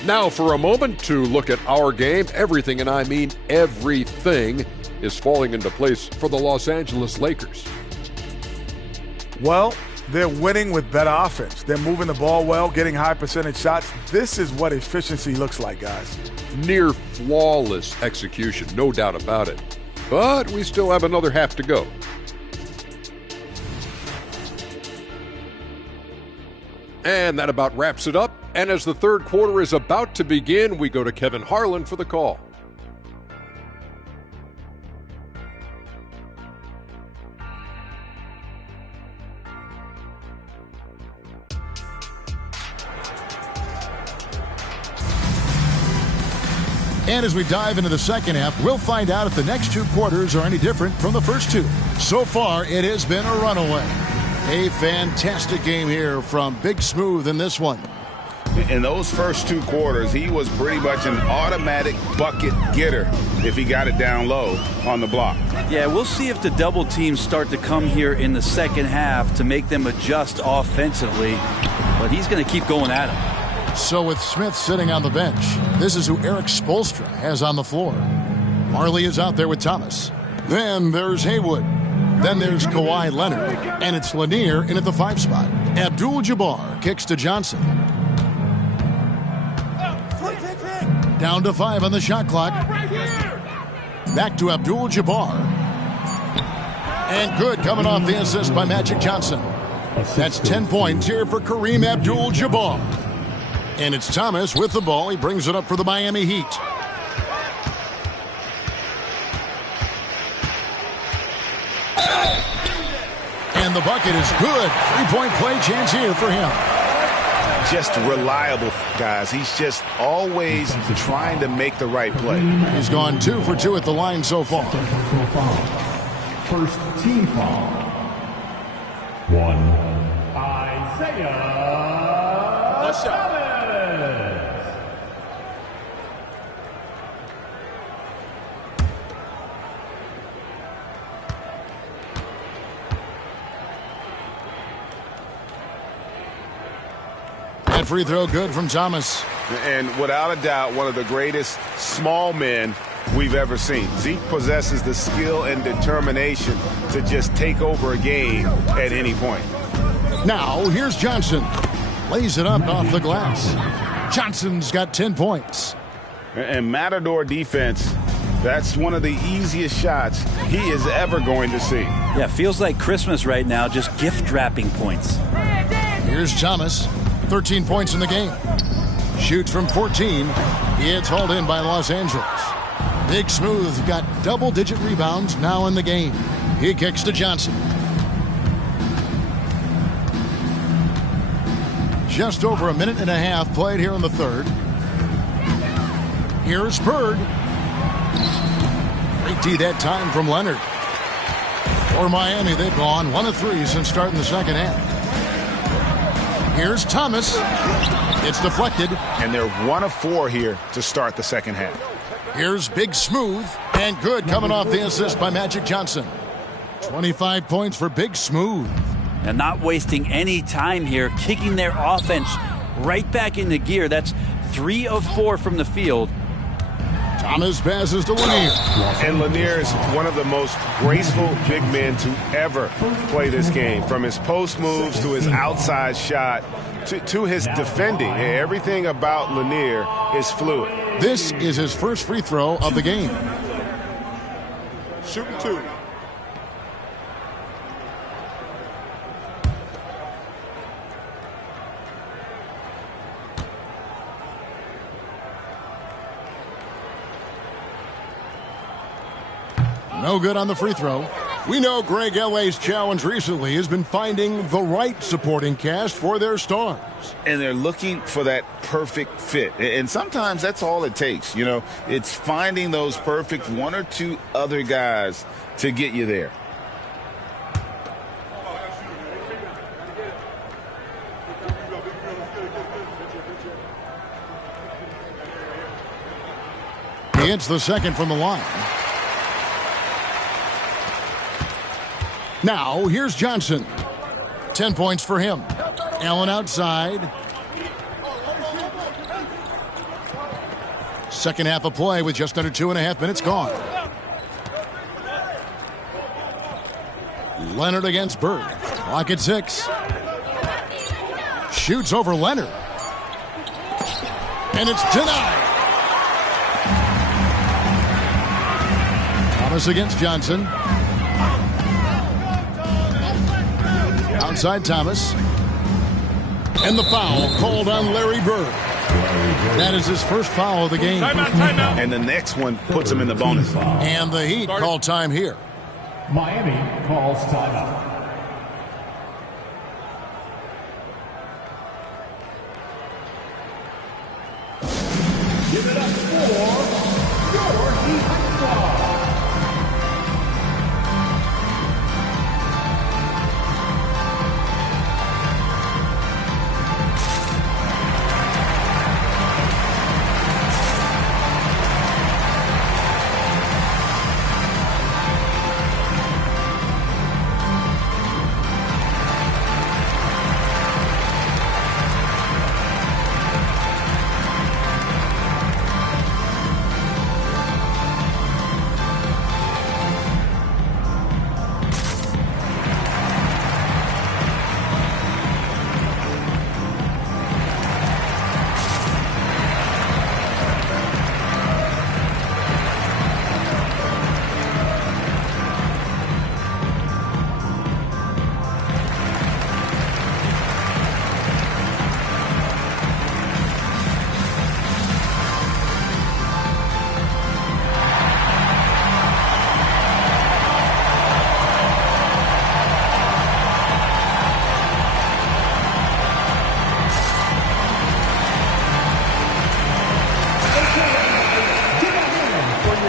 Now for a moment to look at our game. Everything, and I mean everything, is falling into place for the Los Angeles Lakers. Well, they're winning with better offense. They're moving the ball well, getting high percentage shots. This is what efficiency looks like, guys. Near flawless execution, no doubt about it. But we still have another half to go. And that about wraps it up. And as the third quarter is about to begin, we go to Kevin Harlan for the call. And as we dive into the second half, we'll find out if the next two quarters are any different from the first two. So far, it has been a runaway. A fantastic game here from Big Smooth in this one. In those first two quarters, he was pretty much an automatic bucket getter if he got it down low on the block. Yeah, we'll see if the double teams start to come here in the second half to make them adjust offensively. But he's going to keep going at him. So with Smith sitting on the bench, this is who Eric Spoelstra has on the floor. Marley is out there with Thomas. Then there's Haywood. Then there's Kawhi Leonard. And it's Lanier in at the 5 spot. Abdul-Jabbar kicks to Johnson. Down to 5 on the shot clock. Back to Abdul-Jabbar. And good, coming off the assist by Magic Johnson. That's 10 points here for Kareem Abdul-Jabbar. And it's Thomas with the ball. He brings it up for the Miami Heat. And the bucket is good. 3-point play chance here for him. Just reliable, guys. He's just always trying to make the right play. He's gone 2 for 2 at the line so far. First team foul. 1. Isaiah Thomas. That free throw good from Thomas. And without a doubt, one of the greatest small men we've ever seen. Zeke possesses the skill and determination to just take over a game at any point. Now, here's Johnson. Lays it up off the glass. Johnson's got 10 points. And Matador defense, that's one of the easiest shots he is ever going to see. Yeah, feels like Christmas right now, just gift wrapping points. Here's Thomas. 13 points in the game. Shoots from 14. It's hauled in by Los Angeles. Big Smooth got double-digit rebounds now in the game. He kicks to Johnson. Just over a minute and a half played here in the third. Here's Bird. Great D that time from Leonard. For Miami, they've gone 1 of 3 since starting the second half. Here's Thomas. It's deflected. And they're 1 of 4 here to start the second half. Here's Big Smooth. And good coming off the assist by Magic Johnson. 25 points for Big Smooth. And not wasting any time here, kicking their offense right back into gear. That's 3 of 4 from the field. Thomas passes to Lanier. And Lanier is one of the most graceful big men to ever play this game. From his post moves to his outside shot to his defending. Everything about Lanier is fluid. This is his first free throw of the game. Shooting 2. No good on the free throw. We know Greg L.A.'s challenge recently has been finding the right supporting cast for their stars. And they're looking for that perfect fit. And sometimes that's all it takes. You know, it's finding those perfect 1 or 2 other guys to get you there. He hits the second from the line. Now, here's Johnson. 10 points for him. Allen outside. Second half of play with just under 2.5 minutes gone. Leonard against Bird. Clock at 6. Shoots over Leonard. And it's denied. Thomas against Johnson. Outside Thomas. And the foul called on Larry Bird. That is his first foul of the game. Timeout. And the next one puts him in the bonus. And the Heat call time here. Miami calls timeout. Give it up for your Heat squad.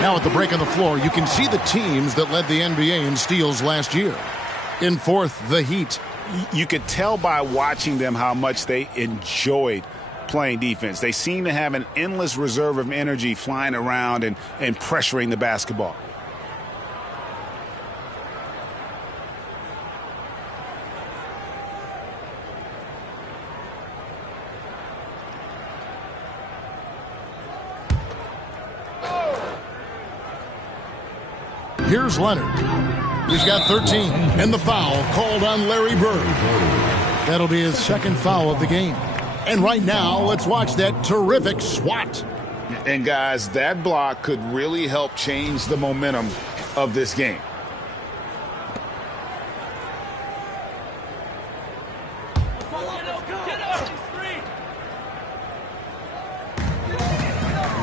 Now at the break on the floor, you can see the teams that led the NBA in steals last year. In fourth, the Heat. You could tell by watching them how much they enjoyed playing defense. They seem to have an endless reserve of energy flying around and pressuring the basketball. Here's Leonard. He's got 13. And the foul called on Larry Bird. That'll be his second foul of the game. And right now, let's watch that terrific swat. And guys, that block could really help change the momentum of this game.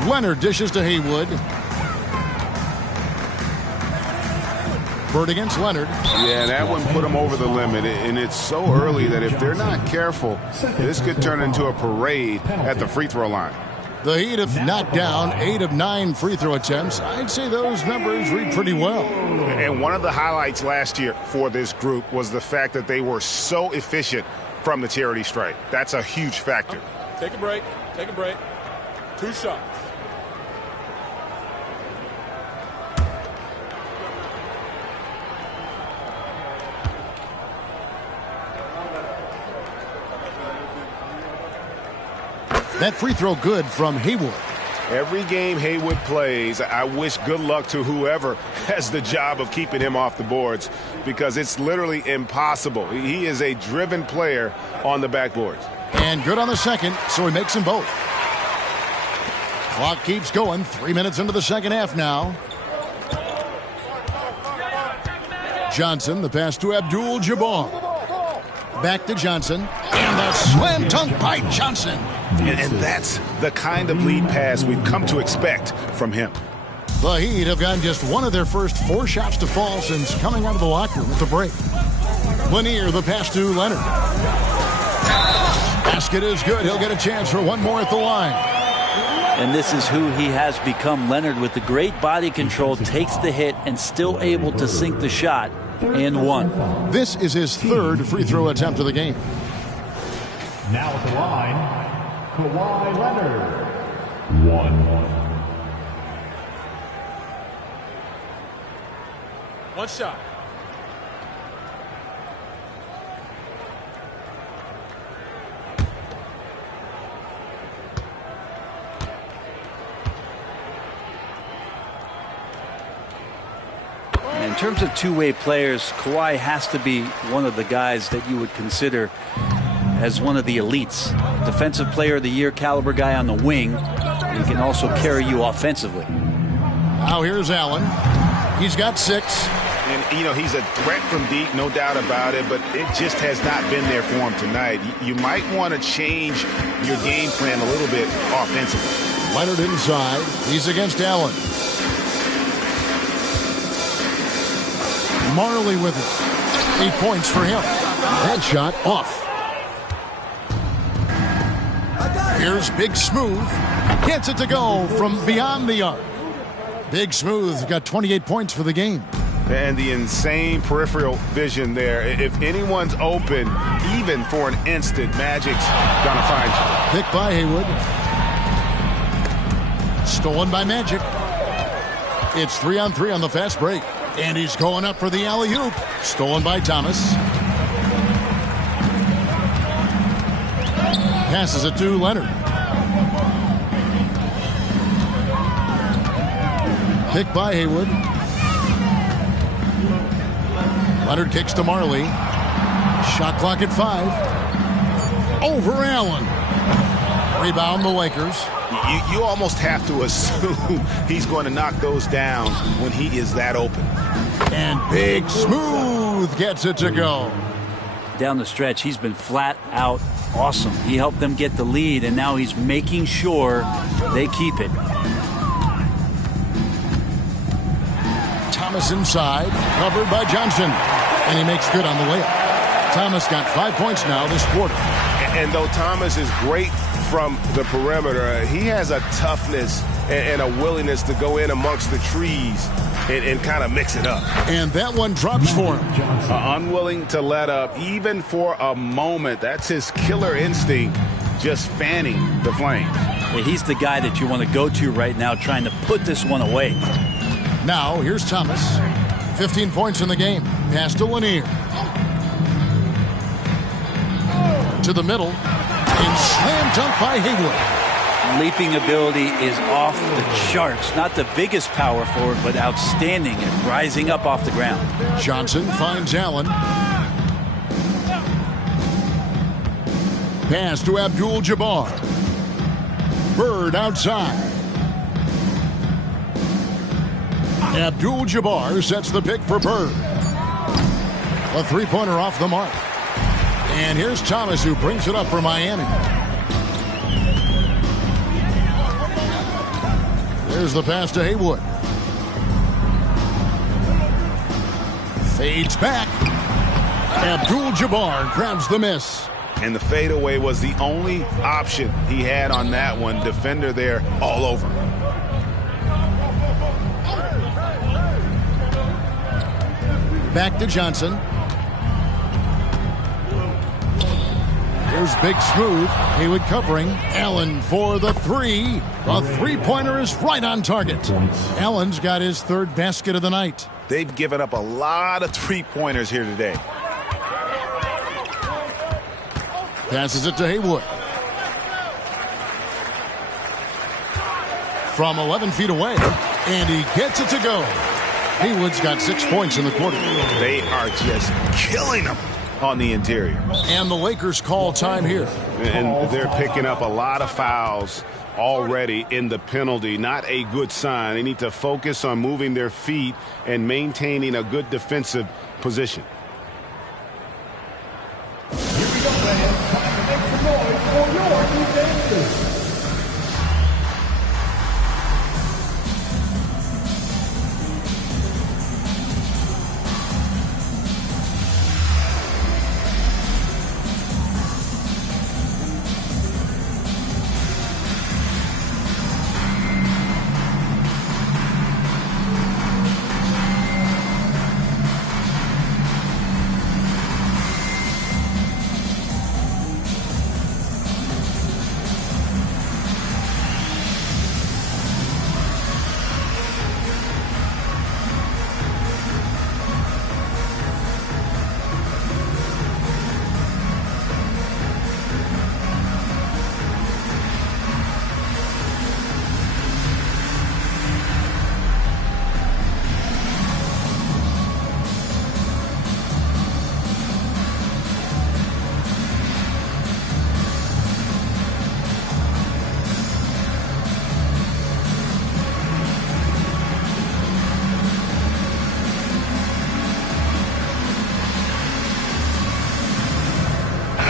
Leonard dishes to Haywood. Bird against Leonard. Yeah, that one put him over the limit, and it's so early that if they're not careful, this could turn into a parade at the free throw line. The Heat have knocked down 8 of 9 free throw attempts. I'd say those numbers read pretty well. And one of the highlights last year for this group was the fact that they were so efficient from the charity stripe. That's a huge factor. Take a break. Take a break. 2 shots. That free throw good from Haywood. Every game Haywood plays, I wish good luck to whoever has the job of keeping him off the boards, because it's literally impossible. He is a driven player on the backboards. And good on the second, so he makes them both. Clock keeps going. 3 minutes into the second half now. Johnson, the pass to Abdul-Jabbar. Back to Johnson. And the slam dunk by Johnson. And that's the kind of lead pass we've come to expect from him. The Heat have gotten just one of their first 4 shots to fall since coming out of the locker room at the break. Lanier, the pass to Leonard. Basket is good. He'll get a chance for one more at the line. And this is who he has become. Leonard, with the great body control, takes the hit and still able to sink the shot and one. This is his 3rd free throw attempt of the game. Now at the line, Kawhi Leonard. 1 shot. In terms of two-way players, Kawhi has to be one of the guys that you would consider as one of the elites. Defensive Player of the Year caliber guy on the wing. He can also carry you offensively. Now here's Allen. He's got 6. And, you know, he's a threat from deep, no doubt about it, but it just has not been there for him tonight. You might want to change your game plan a little bit offensively. Leonard inside. He's against Allen. Marley with it. 8 points for him. That shot off. Here's Big Smooth. Gets it to go from beyond the arc. Big Smooth got 28 points for the game. And the insane peripheral vision there. If anyone's open, even for an instant, Magic's gonna find you. Pick by Haywood. Stolen by Magic. It's 3-on-3 on the fast break. And he's going up for the alley-oop. Stolen by Thomas. Passes it to Leonard. Pick by Haywood. Leonard kicks to Marley. Shot clock at 5. Over Allen. Rebound the Lakers. You almost have to assume he's going to knock those down when he is that open. And Big Smooth gets it to go. Down the stretch, he's been flat out awesome. He helped them get the lead, and now he's making sure they keep it. Thomas inside, covered by Johnson. And he makes good on the layup. Thomas got 5 points now this quarter. And though Thomas is great from the perimeter, he has a toughness and a willingness to go in amongst the trees and kind of mix it up. And that one drops for him. Unwilling to let up, even for a moment. That's his killer instinct, just fanning the flames. Yeah, he's the guy that you want to go to right now, trying to put this one away. Now, here's Thomas. 15 points in the game. Pass to Lanier. To the middle. And slam dunk by Haywood. Leaping ability is off the charts. Not the biggest power forward, but outstanding at rising up off the ground. Johnson finds Allen. Pass to Abdul-Jabbar. Bird outside. Abdul-Jabbar sets the pick for Bird. A three-pointer off the mark. And here's Thomas, who brings it up for Miami. There's the pass to Haywood. Fades back. Abdul-Jabbar grabs the miss. And the fadeaway was the only option he had on that one. Defender there all over. Back to Johnson. Here's Big Smooth. Haywood covering. Allen for the three. The three-pointer is right on target. Allen's got his third basket of the night. They've given up a lot of three-pointers here today. Passes it to Haywood. From 11 feet away. And he gets it to go. Haywood's got 6 points in the quarter. They are just killing them on the interior. And the Lakers call time here. And they're picking up a lot of fouls already in the penalty. Not a good sign. They need to focus on moving their feet and maintaining a good defensive position.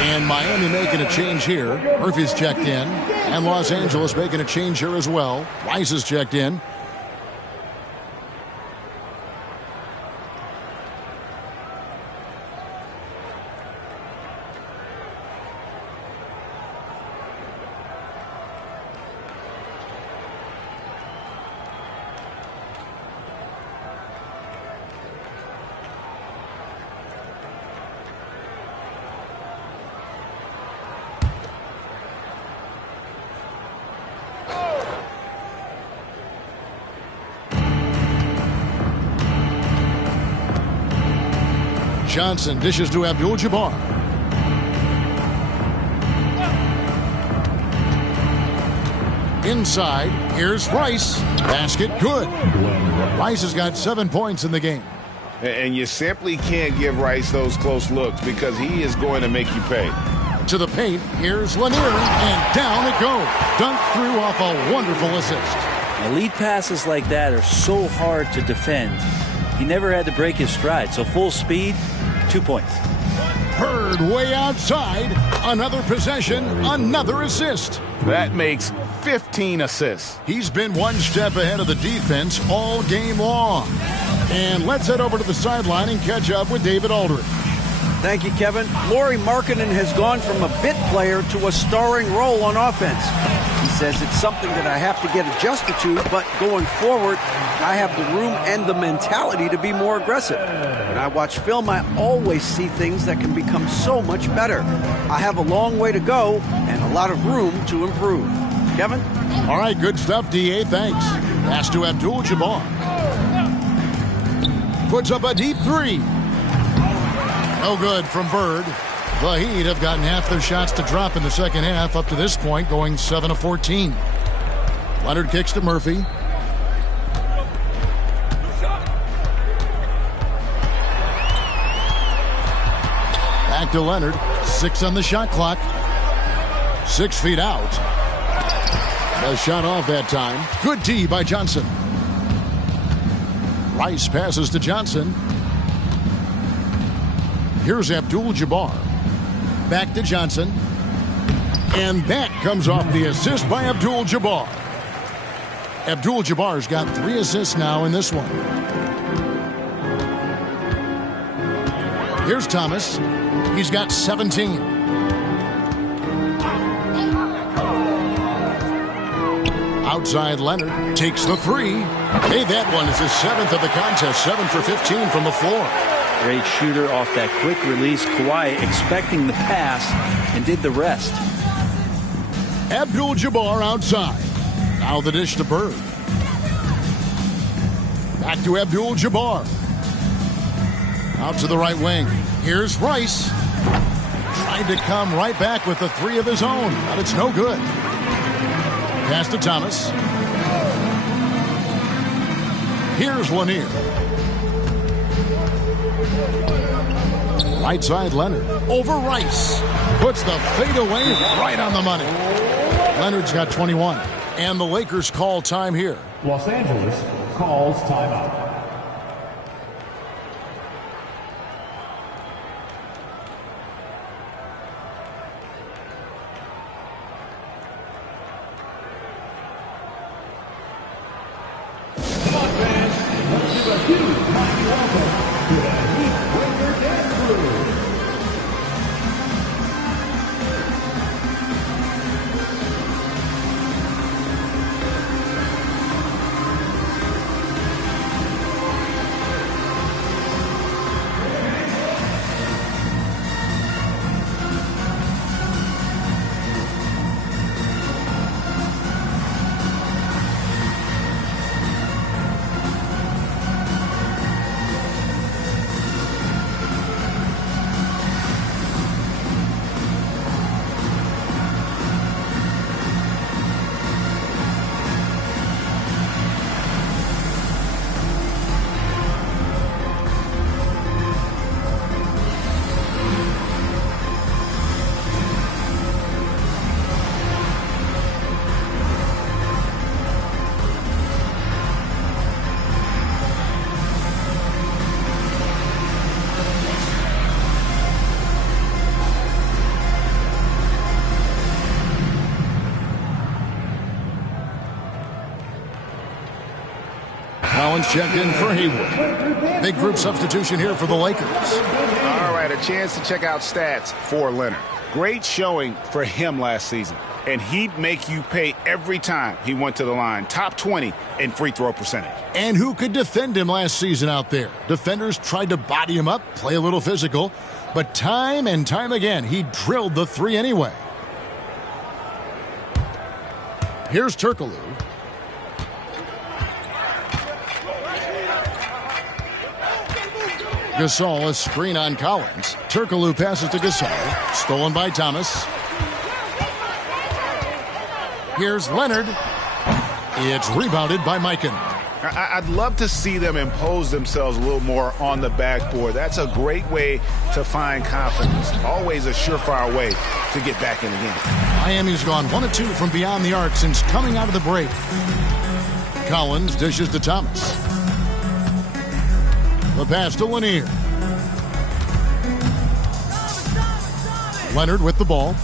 And Miami making a change here. Murphy's checked in. And Los Angeles making a change here as well. Rice is checked in. Johnson dishes to Abdul-Jabbar. Inside, here's Rice. Basket good. Rice has got 7 points in the game. And you simply can't give Rice those close looks because he is going to make you pay. To the paint, here's Lanier, and down it goes. Dunked through off a wonderful assist. Elite passes like that are so hard to defend. He never had to break his stride, so full speed, 2 points. Bird way outside. Another possession, another assist. That makes 15 assists. He's been one step ahead of the defense all game long. And let's head over to the sideline and catch up with David Aldridge. Thank you, Kevin. Lauri Markkanen has gone from a bit player to a starring role on offense. He says it's something that I have to get adjusted to, but going forward, I have the room and the mentality to be more aggressive. When I watch film, I always see things that can become so much better. I have a long way to go and a lot of room to improve. Kevin? All right, good stuff, D.A. Thanks. Pass to Abdul-Jabbar. Puts up a deep three. No good from Bird. The Heat have gotten half their shots to drop in the second half up to this point, going 7 of 14. Leonard kicks to Murphy. Back to Leonard. 6 on the shot clock. 6 feet out. A shot off that time. Good D by Johnson. Rice passes to Johnson. Here's Abdul-Jabbar. Back to Johnson. And that comes off the assist by Abdul-Jabbar. Abdul-Jabbar's got 3 assists now in this one. Here's Thomas. He's got 17. Outside Leonard takes the three. Hey, that one is his 7th of the contest. 7 for 15 from the floor. Great shooter off that quick release. Kawhi expecting the pass and did the rest. Abdul-Jabbar outside. Now the dish to Bird. Back to Abdul-Jabbar. Out to the right wing. Here's Rice. Tried to come right back with the three of his own, but it's no good. Pass to Thomas. Here's Lanier. Right side Leonard. Over Rice. Puts the fadeaway right on the money. Leonard's got 21. And the Lakers call time here. Los Angeles calls timeout. Collins checked in for Hayward. Big group substitution here for the Lakers. All right, a chance to check out stats for Leonard. Great showing for him last season. And he'd make you pay every time he went to the line. Top 20 in free throw percentage. And who could defend him last season out there? Defenders tried to body him up, play a little physical. But time and time again, he drilled the three anyway. Here's Turkoglu. Gasol, a screen on Collins. Turkoglu passes to Gasol. Stolen by Thomas. Here's Leonard. It's rebounded by Mikan. I'd love to see them impose themselves a little more on the backboard. That's a great way to find confidence. Always a surefire way to get back in the game. Miami's gone 1 of 2 from beyond the arc since coming out of the break. Collins dishes to Thomas. The pass to Lanier. Leonard with the ball.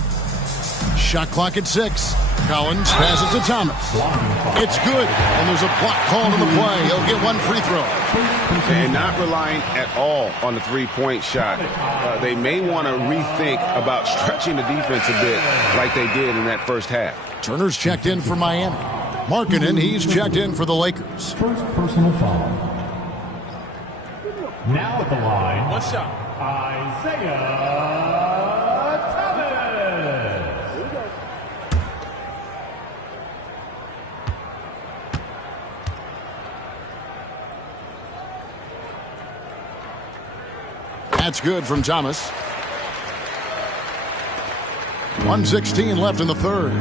Shot clock at 6. Collins passes to Thomas. It's good, and there's a block called on the play. He'll get one free throw. And not relying at all on the three-point shot. They may want to rethink about stretching the defense a bit like they did in that first half. Turner's checked in for Miami. Markkanen, he's checked in for the Lakers. First personal foul. Now at the line, One shot. Isaiah Thomas. That's good from Thomas. 1:16 left in the third.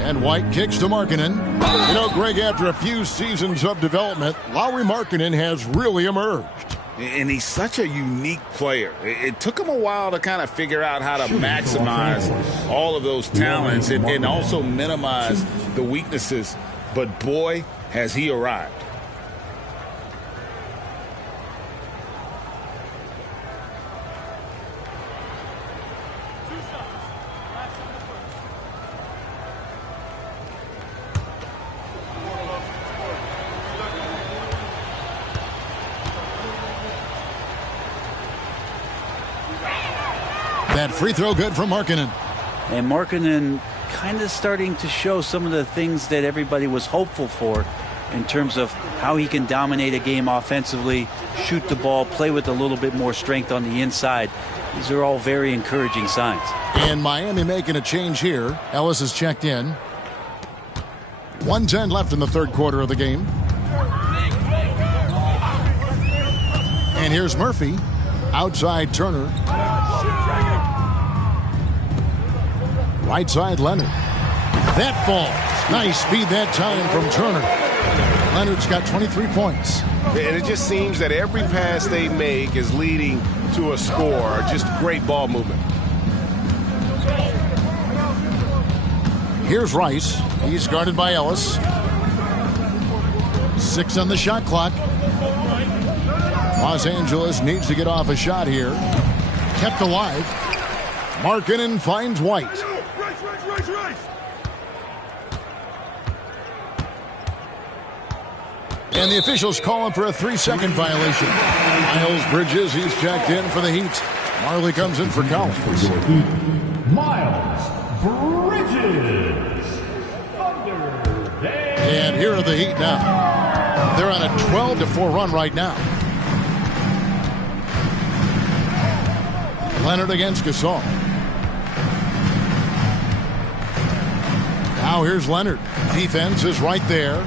And White kicks to Markkanen. You know, Greg, after a few seasons of development, Lauri Markkanen has really emerged. And he's such a unique player. It took him a while to kind of figure out how to maximize all of those talents and also minimize the weaknesses. But boy, has he arrived. That free throw good from Markkanen. And Markkanen kind of starting to show some of the things that everybody was hopeful for in terms of how he can dominate a game offensively, shoot the ball, play with a little bit more strength on the inside. These are all very encouraging signs. And Miami making a change here. Ellis is checked in. 1:10 left in the third quarter of the game. And here's Murphy. Outside Turner. Right side Leonard. That ball. Nice speed that time from Turner. Leonard's got 23 points. And it just seems that every pass they make is leading to a score. Just great ball movement. Here's Rice. He's guarded by Ellis. 6 on the shot clock. Los Angeles needs to get off a shot here. Kept alive. Markkanen finds White. And the officials call him for a 3-second violation. Miles Bridges, he's checked in for the Heat. Marley comes in for Collins. Miles Bridges. And here are the Heat now. They're on a 12-4 run right now. Leonard against Gasol. Now here's Leonard. Defense is right there.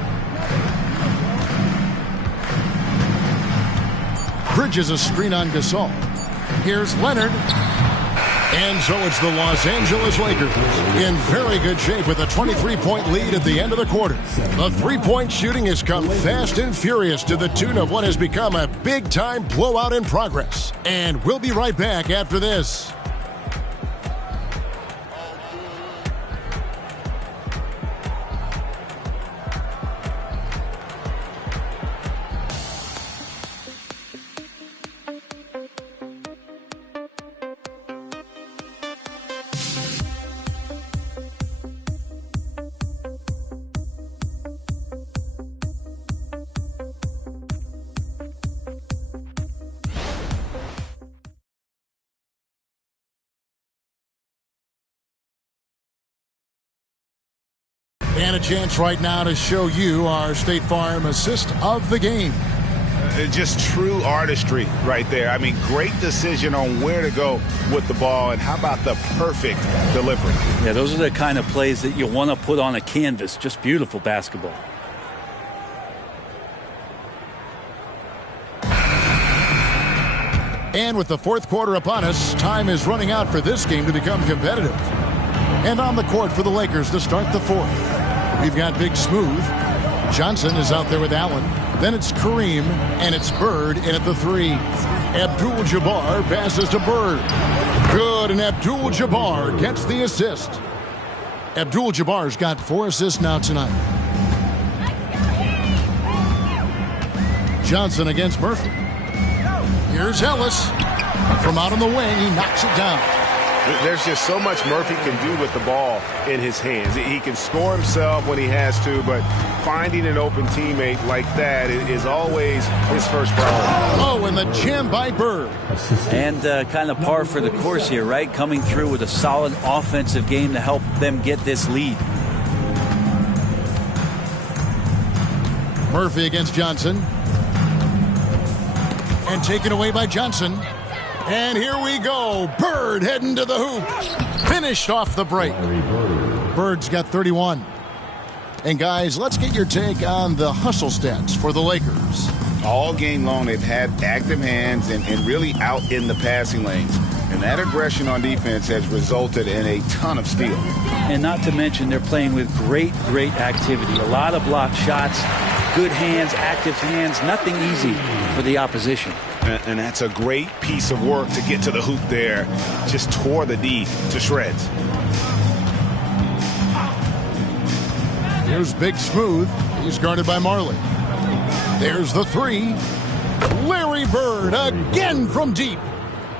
Bridges a screen on Gasol. Here's Leonard. And so it's the Los Angeles Lakers in very good shape with a 23-point lead at the end of the quarter. The three-point shooting has come fast and furious to the tune of what has become a big-time blowout in progress. And we'll be right back after this. And a chance right now to show you our State Farm assist of the game. Just true artistry right there. I mean, great decision on where to go with the ball, and how about the perfect delivery? Yeah, those are the kind of plays that you want to put on a canvas. Just beautiful basketball. And with the fourth quarter upon us, time is running out for this game to become competitive. And on the court for the Lakers to start the fourth. We've got Big Smooth. Johnson is out there with Allen. Then it's Kareem, and it's Bird in at the 3. Abdul-Jabbar passes to Bird. Good, and Abdul-Jabbar gets the assist. Abdul-Jabbar's got 4 assists now tonight. Johnson against Murphy. Here's Ellis. From out on the wing, he knocks it down. There's just so much Murphy can do with the ball in his hands. He can score himself when he has to, but finding an open teammate like that is always his first priority. Oh, and the jam by Bird. And kind of par for the course here, right? Coming through with a solid offensive game to help them get this lead. Murphy against Johnson. And taken away by Johnson. And here we go. Bird heading to the hoop. Finished off the break. Bird's got 31. And guys, let's get your take on the hustle stats for the Lakers. All game long, they've had active hands and really out in the passing lanes. And that aggression on defense has resulted in a ton of steals. And not to mention, they're playing with great activity. A lot of blocked shots, good hands, active hands, nothing easy for the opposition. And that's a great piece of work to get to the hoop there. Just tore the D to shreds. Here's Big Smooth. He's guarded by Marley. There's the 3. Larry Bird again from deep.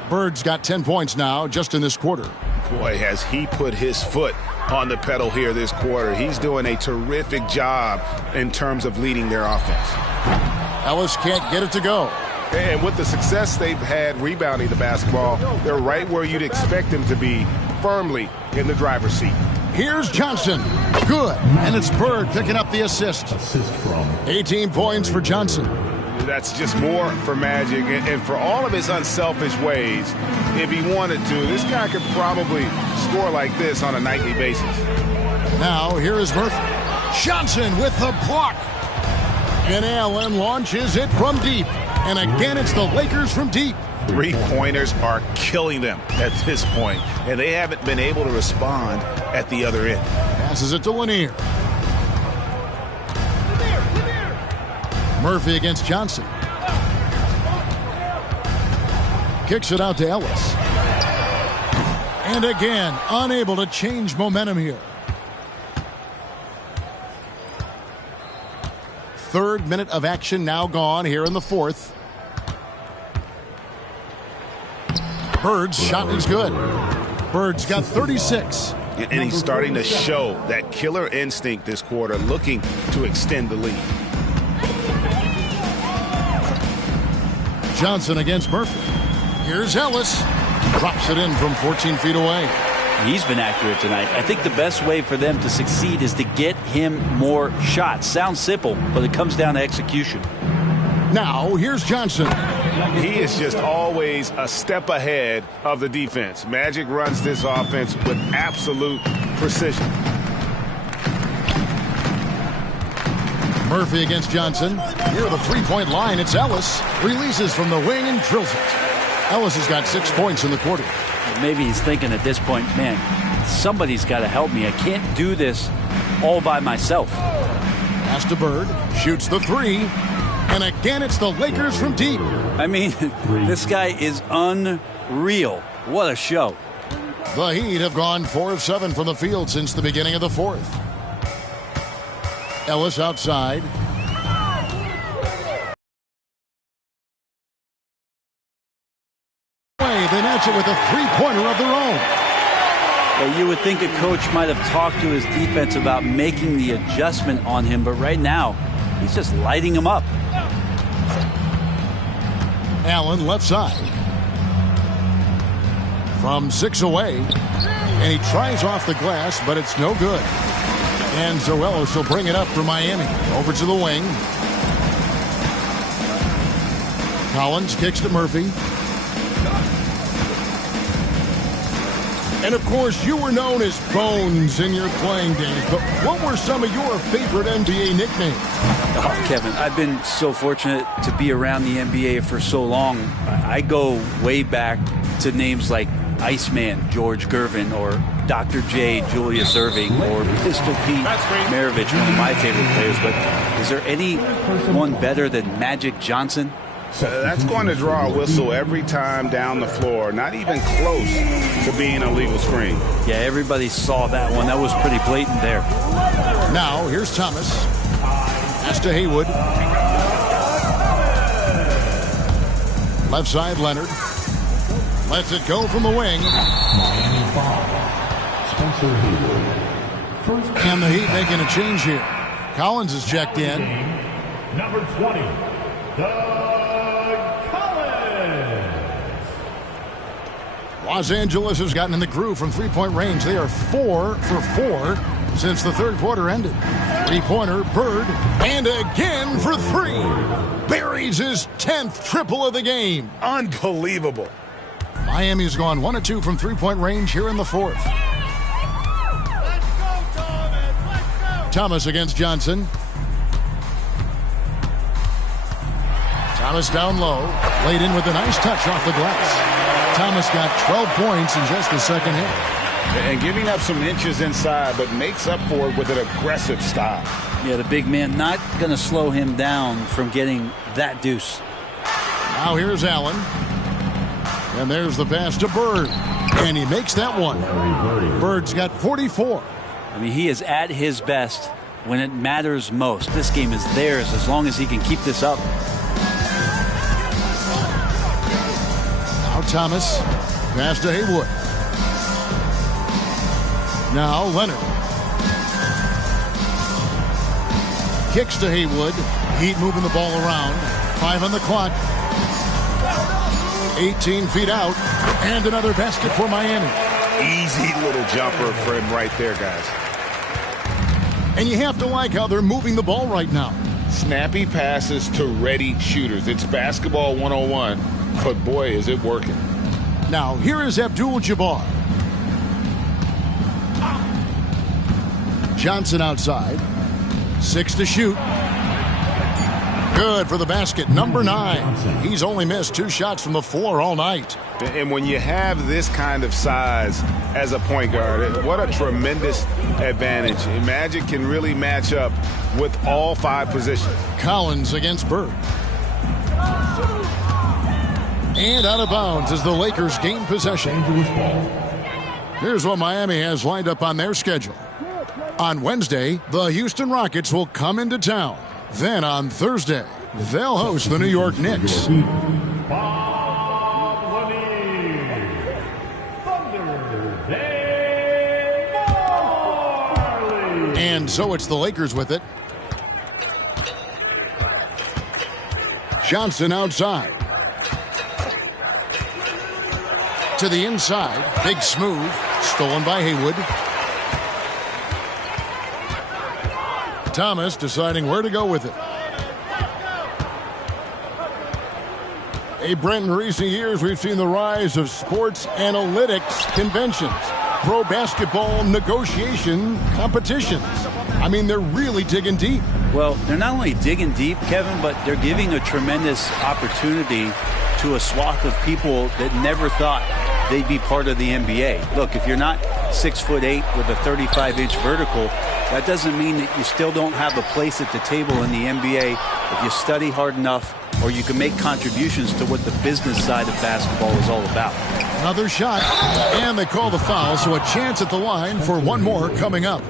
Bird's got 10 points now just in this quarter. Boy, has he put his foot on the pedal here this quarter. He's doing a terrific job in terms of leading their offense. Ellis can't get it to go. And with the success they've had rebounding the basketball, they're right where you'd expect them to be, firmly in the driver's seat. Here's Johnson. Good. And it's Bird picking up the assist. 18 points for Johnson. That's just more for Magic, and for all of his unselfish ways, if he wanted to, this guy could probably score like this on a nightly basis. Now, here is Murphy. Johnson with the block. And Allen launches it from deep. And again, it's the Lakers from deep. Three-pointers are killing them at this point, and they haven't been able to respond at the other end. Passes it to Lanier. Murphy against Johnson. Kicks it out to Ellis. And again, unable to change momentum here. Third minute of action now gone here in the fourth. Bird's shot is good. Bird's got 36. And he's starting to show that killer instinct this quarter, looking to extend the lead. Johnson against Murphy. Here's Ellis. Drops it in from 14 feet away. He's been accurate tonight. I think the best way for them to succeed is to get him more shots. Sounds simple, but it comes down to execution. Now, here's Johnson. He is just always a step ahead of the defense. Magic runs this offense with absolute precision. Murphy against Johnson. Near the three-point line, it's Ellis. Releases from the wing and drills it. Ellis has got 6 points in the quarter. Maybe he's thinking at this point, man, somebody's got to help me. I can't do this all by myself. Pass to Bird. Shoots the three. And again, it's the Lakers from deep. I mean, this guy is unreal. What a show. The Heat have gone 4 of 7 from the field since the beginning of the fourth. Ellis outside. They match it with a three-pointer of their own. Well, you would think a coach might have talked to his defense about making the adjustment on him, but right now, he's just lighting him up. Allen left side. From 6 away. And he tries off the glass, but it's no good. And Zoellos will bring it up for Miami. Over to the wing. Collins kicks to Murphy. And, of course, you were known as Bones in your playing days. But what were some of your favorite NBA nicknames? Oh, Kevin, I've been so fortunate to be around the NBA for so long. I go way back to names like Iceman, George Gervin, or Dr. J, Julius Erving, or Pistol Pete Maravich, one of my favorite players. But is there anyone better than Magic Johnson? That's going to draw a whistle every time down the floor. Not even close to being a legal screen. Yeah, everybody saw that one. That was pretty blatant there. Now, here's Thomas. Pass to Haywood. Left side, Leonard. Lets it go from the wing. Miami foul. Spencer Haywood. First and the Heat making a change here. Collins is checked in. Number 20, Los Angeles has gotten in the groove from three-point range. They are 4 for 4 since the third quarter ended. Three-pointer, Bird, and again for 3. Buries his 10th triple of the game. Unbelievable. Miami's gone 1 of 2 from three-point range here in the fourth. Let's go, Thomas. Let's go. Thomas against Johnson. Thomas down low. Laid in with a nice touch off the glass. Thomas got 12 points in just the second hit. And giving up some inches inside, but makes up for it with an aggressive stop. Yeah, the big man not going to slow him down from getting that deuce. Now here's Allen. And there's the pass to Bird. And he makes that one. Bird's got 44. I mean, he is at his best when it matters most. This game is theirs as long as he can keep this up. Thomas, pass to Haywood. Now Leonard. Kicks to Haywood. Heat moving the ball around. 5 on the clock. 18 feet out. And another basket for Miami. easy little jumper for him right there, guys. And you have to like how they're moving the ball right now. Snappy passes to ready shooters. It's basketball 101, but boy, is it working. Now, here is Abdul-Jabbar. Johnson outside. 6 to shoot. Good for the basket. Number 9. He's only missed 2 shots from the floor all night. And when you have this kind of size as a point guard, what a tremendous advantage. Magic can really match up with all 5 positions. Collins against Bird. And out of bounds as the Lakers gain possession. Here's what Miami has lined up on their schedule. On Wednesday, the Houston Rockets will come into town. Then on Thursday, they'll host the New York Knicks. And so it's the Lakers with it. Johnson outside. To the inside. Big smooth. Stolen by Haywood. Thomas deciding where to go with it. Hey, Brent, in recent years, we've seen the rise of sports analytics conventions, pro basketball negotiation competitions. I mean, they're really digging deep. Well, they're not only digging deep, Kevin, but they're giving a tremendous opportunity to a swath of people that never thought they'd be part of the NBA. Look, if you're not 6'8" with a 35-inch vertical, that doesn't mean that you still don't have a place at the table in the NBA if you study hard enough, or you can make contributions to what the business side of basketball is all about. Another shot, and they call the foul, so a chance at the line for one more coming up.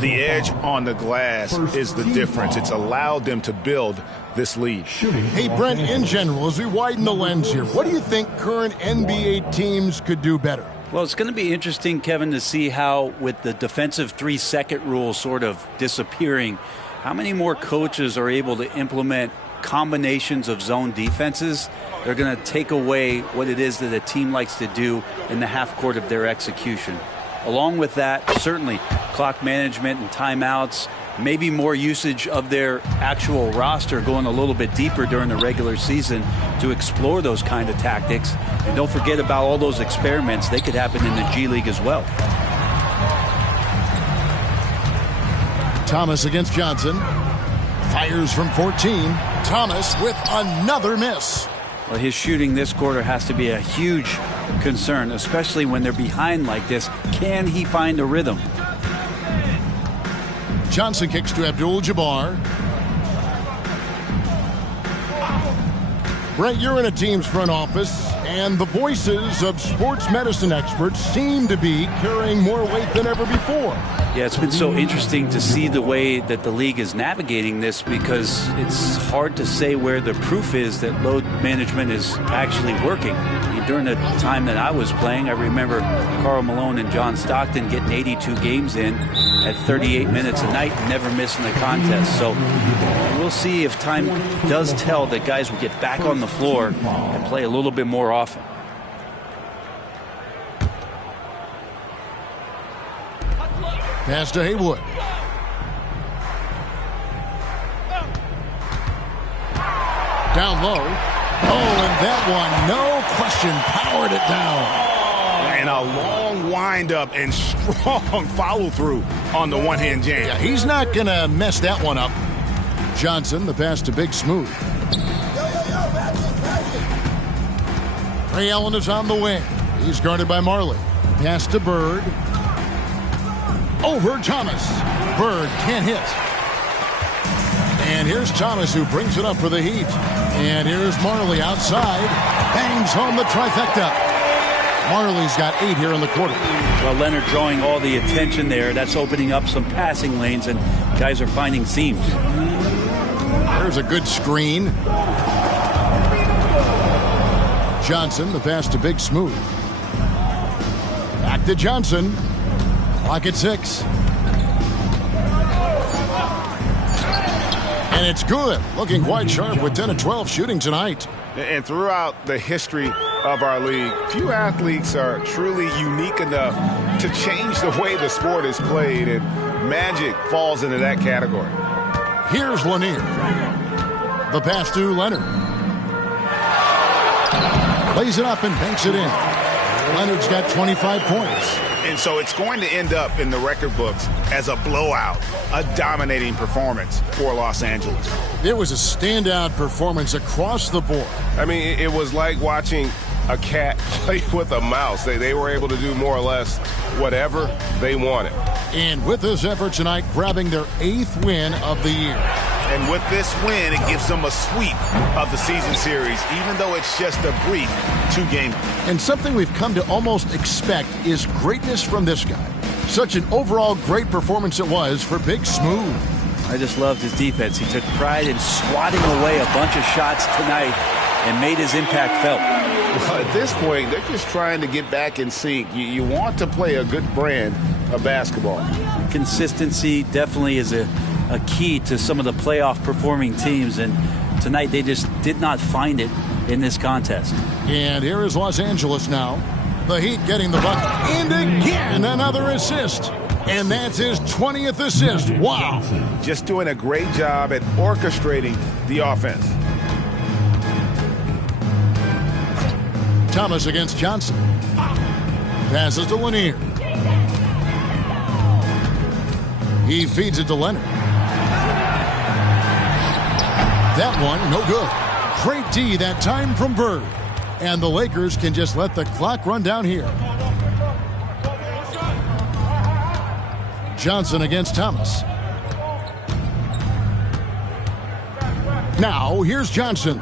The edge on the glass is the difference. It's allowed them to build this lead. Hey, Brent, in general, as we widen the lens here, what do you think current NBA teams could do better? Well, it's going to be interesting, Kevin, to see how, with the defensive 3-second rule sort of disappearing, how many more coaches are able to implement combinations of zone defenses. They're going to take away what it is that a team likes to do in the half court of their execution. Along with that, certainly clock management and timeouts, maybe more usage of their actual roster going a little bit deeper during the regular season to explore those kind of tactics. And don't forget about all those experiments. They could happen in the G League as well. Thomas against Johnson. Fires from 14. Thomas with another miss. Well, his shooting this quarter has to be a huge concern, especially when they're behind like this. Can he find a rhythm? Johnson kicks to Abdul-Jabbar. Brett, you're in a team's front office, and the voices of sports medicine experts seem to be carrying more weight than ever before. Yeah, it's been so interesting to see the way that the league is navigating this, because it's hard to say where the proof is that load management is actually working. I mean, during the time that I was playing, I remember Karl Malone and John Stockton getting 82 games in at 38 minutes a night and never missing a contest. So we'll see if time does tell that guys will get back on the floor and play a little bit more often. Pass to Haywood. Down low. Oh, and that one, no question, powered it down. And a long windup and strong follow-through on the one-hand jam. Yeah, he's not going to mess that one up. Johnson, the pass to Big Smooth. Ray Allen is on the wing. He's guarded by Marley. Pass to Bird. Over Thomas. Bird can't hit. And here's Thomas, who brings it up for the Heat. And here's Marley outside. Bangs home the trifecta. Marley's got 8 here in the quarter. Well, Leonard drawing all the attention there. That's opening up some passing lanes, and guys are finding seams. There's a good screen. Johnson, the pass to Big Smooth. Back to Johnson. Clock at 6. And it's good. Looking quite sharp with 10 of 12 shooting tonight. And throughout the history of our league. Few athletes are truly unique enough to change the way the sport is played, and Magic falls into that category. Here's Lanier. The pass to Leonard. Plays it up and banks it in. Leonard's got 25 points. And so it's going to end up in the record books as a blowout, a dominating performance for Los Angeles. It was a standout performance across the board. I mean, it was like watching a cat play with a mouse. They were able to do more or less whatever they wanted. And with this effort tonight, grabbing their 8th win of the year. And with this win, it gives them a sweep of the season series, even though it's just a brief 2-game. And something we've come to almost expect is greatness from this guy. Such an overall great performance it was for Big Smooth. I just loved his defense. He took pride in swatting away a bunch of shots tonight and made his impact felt. Well, at this point, they're just trying to get back in sync. You want to play a good brand of basketball. Consistency definitely is a key to some of the playoff performing teams, and tonight they just did not find it in this contest. And here is Los Angeles now. The Heat getting the bucket. And again, another assist. And that's his 20th assist. Wow. Just doing a great job at orchestrating the offense. Thomas against Johnson. Passes to Lanier. He feeds it to Leonard. That one, no good. Great D that time from Bird. And the Lakers can just let the clock run down here. Johnson against Thomas. Now, here's Johnson.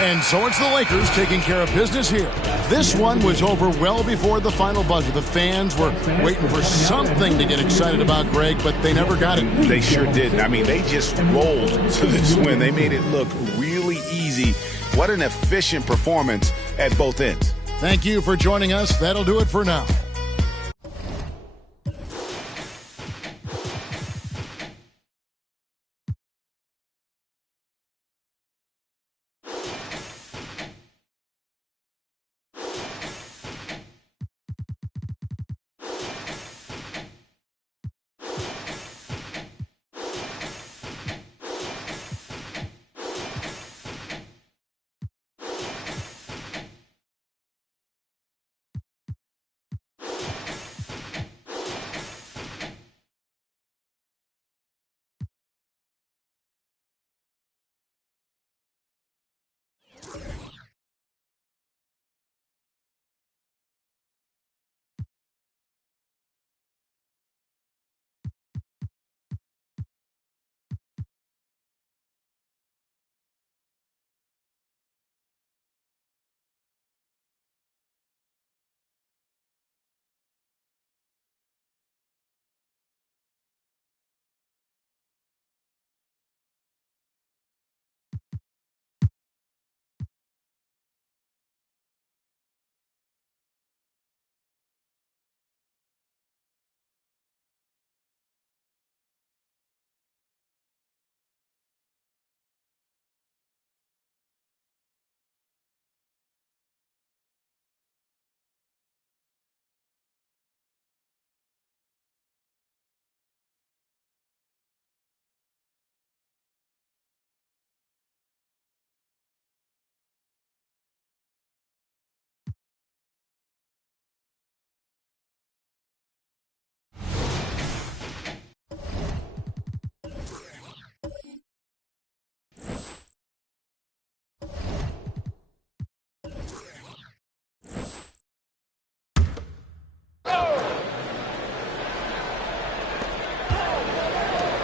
And so it's the Lakers taking care of business here. This one was over well before the final buzzer. The fans were waiting for something to get excited about, Greg, but they never got it. They sure didn't. I mean, they just rolled to this win. They made it look really easy. What an efficient performance at both ends. Thank you for joining us. That'll do it for now.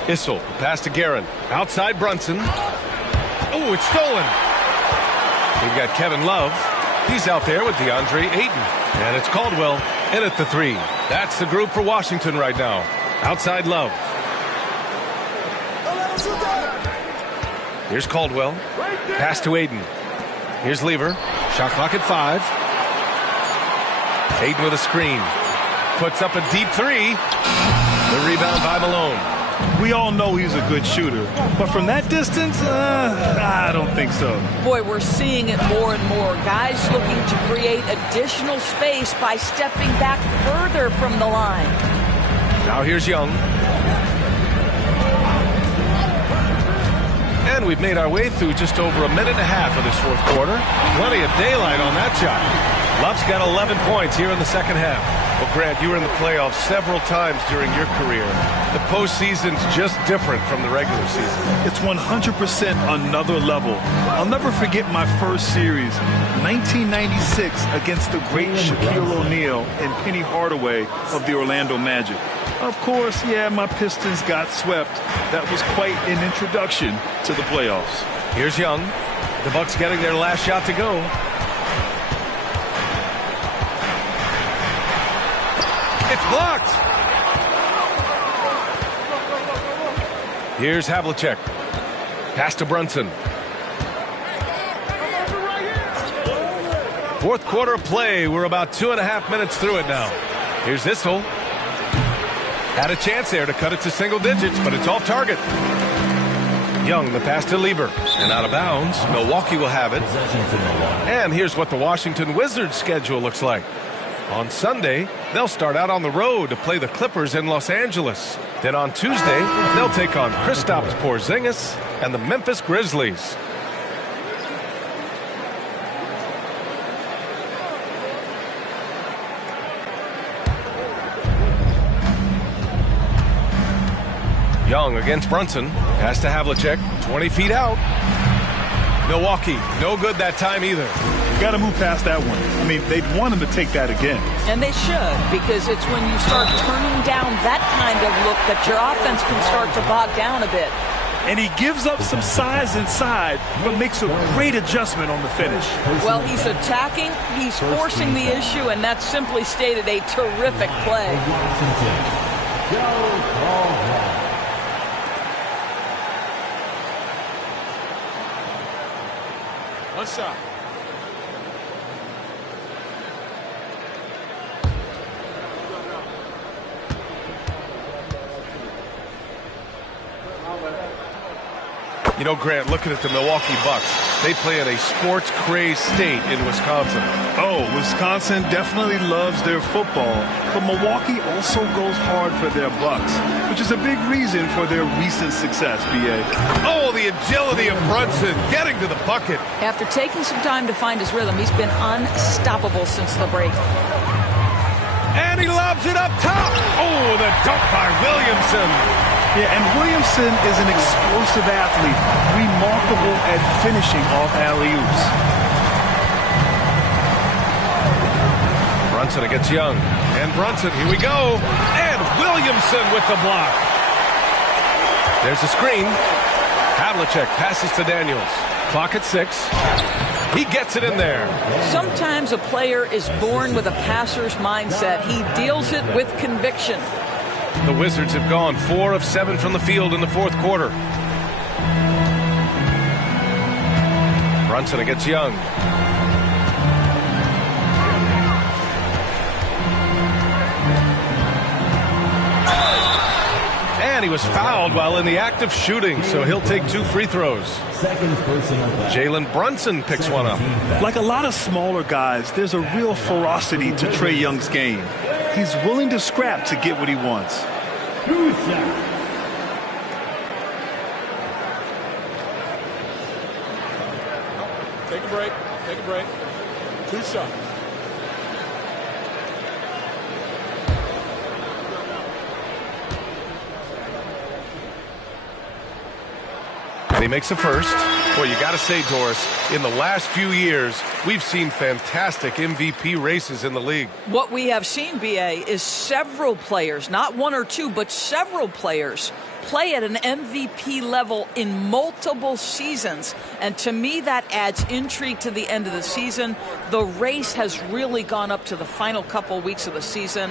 Issel, pass to Guerin. Outside Brunson. Oh, it's stolen. We've got Kevin Love. He's out there with DeAndre Ayton. And it's Caldwell in at the 3. That's the group for Washington right now. Outside Love. Here's Caldwell. Pass to Ayton. Here's Lever. Shot clock at 5. Ayton with a screen. Puts up a deep 3. The rebound by Malone. We all know he's a good shooter, but from that distance, I don't think so. Boy, we're seeing it more and more. Guys looking to create additional space by stepping back further from the line. Now here's Young. And we've made our way through just over a minute and a half of this fourth quarter. Plenty of daylight on that shot. Love's got 11 points here in the second half. Well, Grant, you were in the playoffs several times during your career. The postseason's just different from the regular season. It's 100% another level. I'll never forget my first series, 1996, against the great Shaquille O'Neal and Penny Hardaway of the Orlando Magic. Of course, yeah, my Pistons got swept. That was quite an introduction to the playoffs. Here's Young. The Bucks getting their last shot to go. It's blocked. Here's Havlicek. Pass to Brunson. Fourth quarter of play. We're about 2.5 minutes through it now. Here's Issel. Had a chance there to cut it to single digits, but it's off target. Young, the pass to Lieber. And out of bounds. Milwaukee will have it. And here's what the Washington Wizards schedule looks like. On Sunday, they'll start out on the road to play the Clippers in Los Angeles. Then on Tuesday, they'll take on Kristaps Porzingis and the Memphis Grizzlies. Young against Brunson. Pass to Havlicek. 20 feet out. Milwaukee, no good that time either. You got to move past that one. I mean, they'd want him to take that again. And they should, because it's when you start turning down that kind of look that your offense can start to bog down a bit. And he gives up some size inside, but makes a great adjustment on the finish. Well, he's attacking, he's forcing the issue, and that's simply stated a terrific play. One shot. You know, Grant, looking at the Milwaukee Bucks, they play in a sports-crazed state in Wisconsin. Oh, Wisconsin definitely loves their football, but Milwaukee also goes hard for their Bucks, which is a big reason for their recent success, B.A. Oh, the agility of Brunson getting to the bucket. After taking some time to find his rhythm, he's been unstoppable since the break. And he lobs it up top. Oh, the dunk by Williamson. Yeah, and Williamson is an explosive athlete, remarkable at finishing off alley-oops. Brunson against Young. And Brunson, here we go. And Williamson with the block. There's a screen. Havlicek passes to Daniels. Clock at 6. He gets it in there. Sometimes a player is born with a passer's mindset. He deals it with conviction. The Wizards have gone 4 of 7 from the field in the fourth quarter. Brunson against Young. And he was fouled while in the act of shooting, so he'll take 2 free throws. Jalen Brunson picks one up. Like a lot of smaller guys, there's a real ferocity to Trae Young's game. He's willing to scrap to get what he wants. Take a break. Take a break. 2 shots. And he makes the first. Well, you got to say, Doris, in the last few years, we've seen fantastic MVP races in the league. What we have seen, BA, is several players, not 1 or 2, but several players play at an MVP level in multiple seasons. And to me, that adds intrigue to the end of the season. The race has really gone up to the final couple weeks of the season.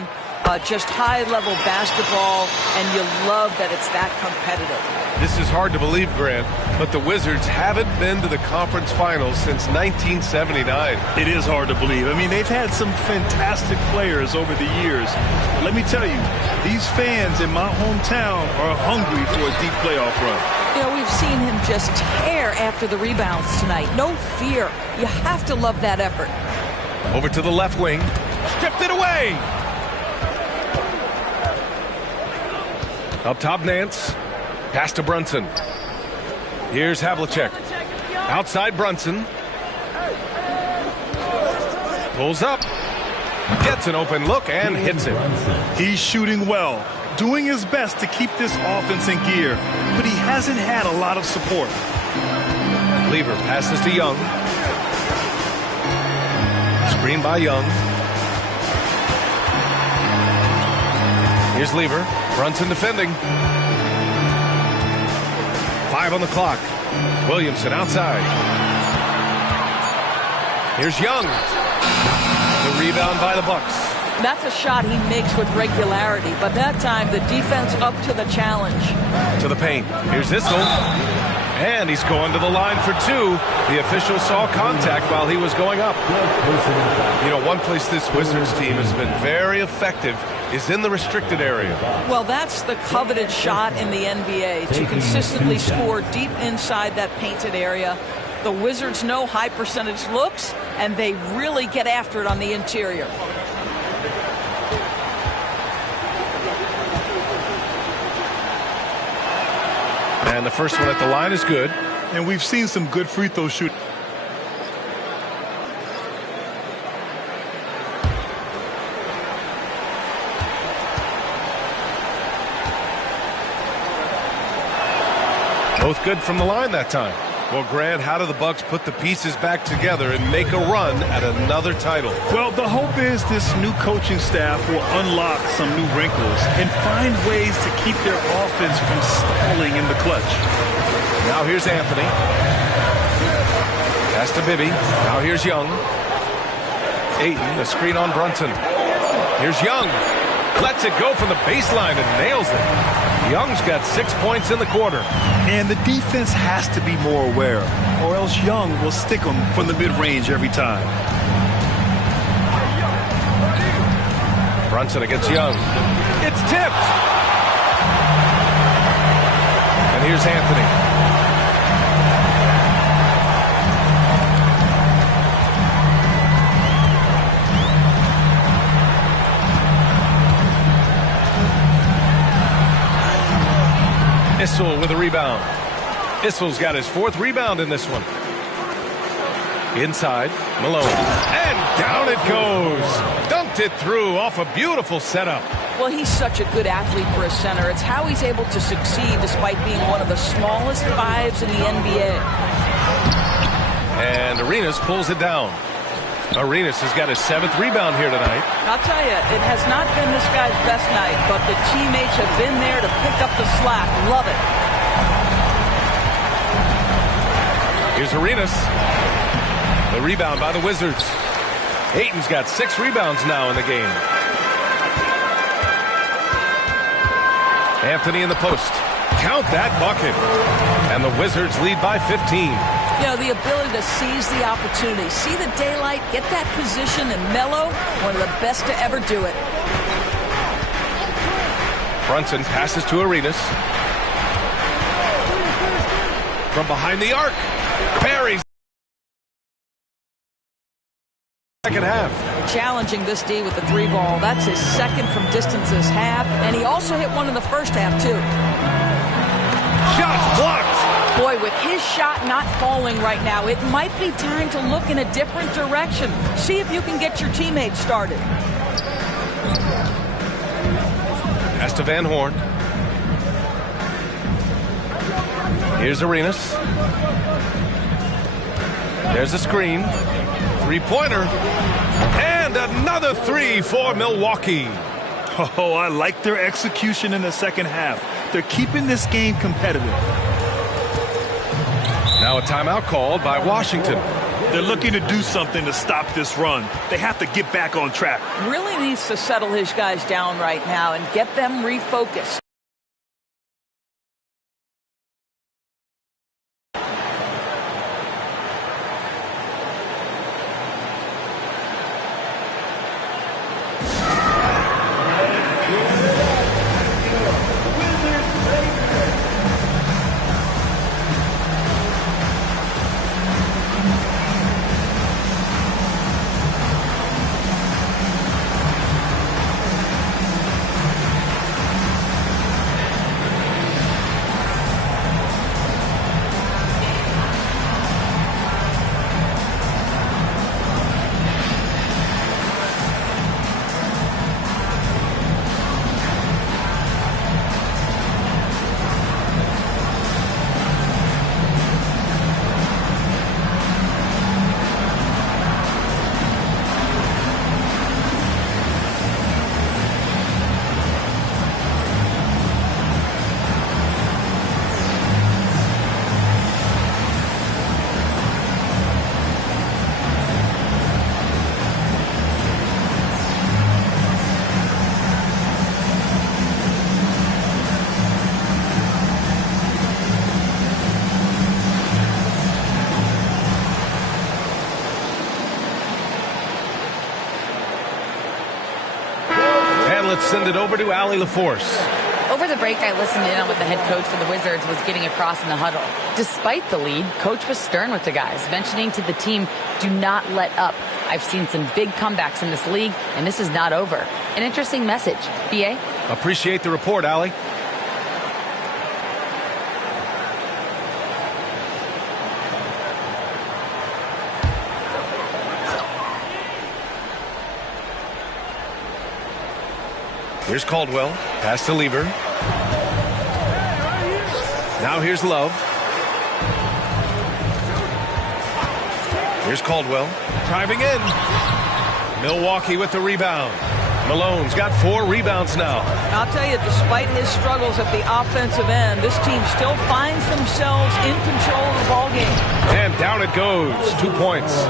just high-level basketball, and you love that it's that competitive. This is hard to believe, Grant, but the Wizards haven't been to the conference finals since 1979. It is hard to believe. I mean, they've had some fantastic players over the years. Let me tell you, these fans in my hometown are hungry for a deep playoff run. You know, we've seen him just tear after the rebounds tonight. No fear. You have to love that effort. Over to the left wing. Stripped it away. Up top, Nance. Pass to Brunson. Here's Havlicek. Outside Brunson. Pulls up. Gets an open look and hits it. He's shooting well, doing his best to keep this offense in gear, but he hasn't had a lot of support. Lever passes to Young. Screen by Young. Here's Lever. Brunson defending. 5 on the clock. Williamson outside. Here's Young. The rebound by the Bucks. That's a shot he makes with regularity, but that time the defense up to the challenge. To the paint. Here's Issel. And he's going to the line for 2. The official saw contact while he was going up. You know, one place this Wizards team has been very effective is in the restricted area. Well, that's the coveted shot in the NBA, to consistently score deep inside that painted area. The Wizards know high percentage looks, and they really get after it on the interior. And the first one at the line is good. And we've seen some good free throw shooting. Both good from the line that time. Well, Grant, how do the Bucks put the pieces back together and make a run at another title? Well, the hope is this new coaching staff will unlock some new wrinkles and find ways to keep their offense from stalling in the clutch. Now here's Anthony. Pass to Bibby. Now here's Young. Ayton, a screen on Brunson. Here's Young. Lets it go from the baseline and nails it. Young's got 6 points in the quarter. And the defense has to be more aware, or else Young will stick them from the mid-range every time. Brunson against Young. It's tipped. And here's Anthony. Issel with a rebound. Issel's got his 4th rebound in this one. Inside, Malone. And down it goes. Dunked it through off a beautiful setup. Well, he's such a good athlete for a center. It's how he's able to succeed despite being one of the smallest 5s in the NBA. And Arenas pulls it down. Arenas has got his 7th rebound here tonight. I'll tell you, it has not been this guy's best night, but the teammates have been there to pick up the slack. Love it. Here's Arenas. The rebound by the Wizards. Ayton's got 6 rebounds now in the game. Anthony in the post. Count that bucket. And the Wizards lead by 15. You know, the ability to seize the opportunity, see the daylight, get that position, and mellow, one of the best to ever do it. Brunson passes to Arenas. From behind the arc. Barry's second half. Challenging this D with the 3 ball. That's his 2nd from distance this half, and he also hit one in the first half, too. Shots blocked. Boy, with his shot not falling right now, it might be time to look in a different direction. See if you can get your teammates started. Pass to Van Horn. Here's Arenas. There's a screen. 3-pointer. And another 3 for Milwaukee. Oh, I like their execution in the second half. They're keeping this game competitive. Now a timeout called by Washington. They're looking to do something to stop this run. They have to get back on track. Really needs to settle his guys down right now and get them refocused. Let's send it over to Allie LaForce. Over the break, I listened in on what the head coach for the Wizards was getting across in the huddle. Despite the lead, coach was stern with the guys, mentioning to the team, do not let up. I've seen some big comebacks in this league, and this is not over. An interesting message. BA? Appreciate the report, Allie. Here's Caldwell. Pass to Lever. Now here's Love. Here's Caldwell. Driving in. Milwaukee with the rebound. Malone's got 4 rebounds now. I'll tell you, despite his struggles at the offensive end, this team still finds themselves in control of the ball game. And down it goes. 2 points.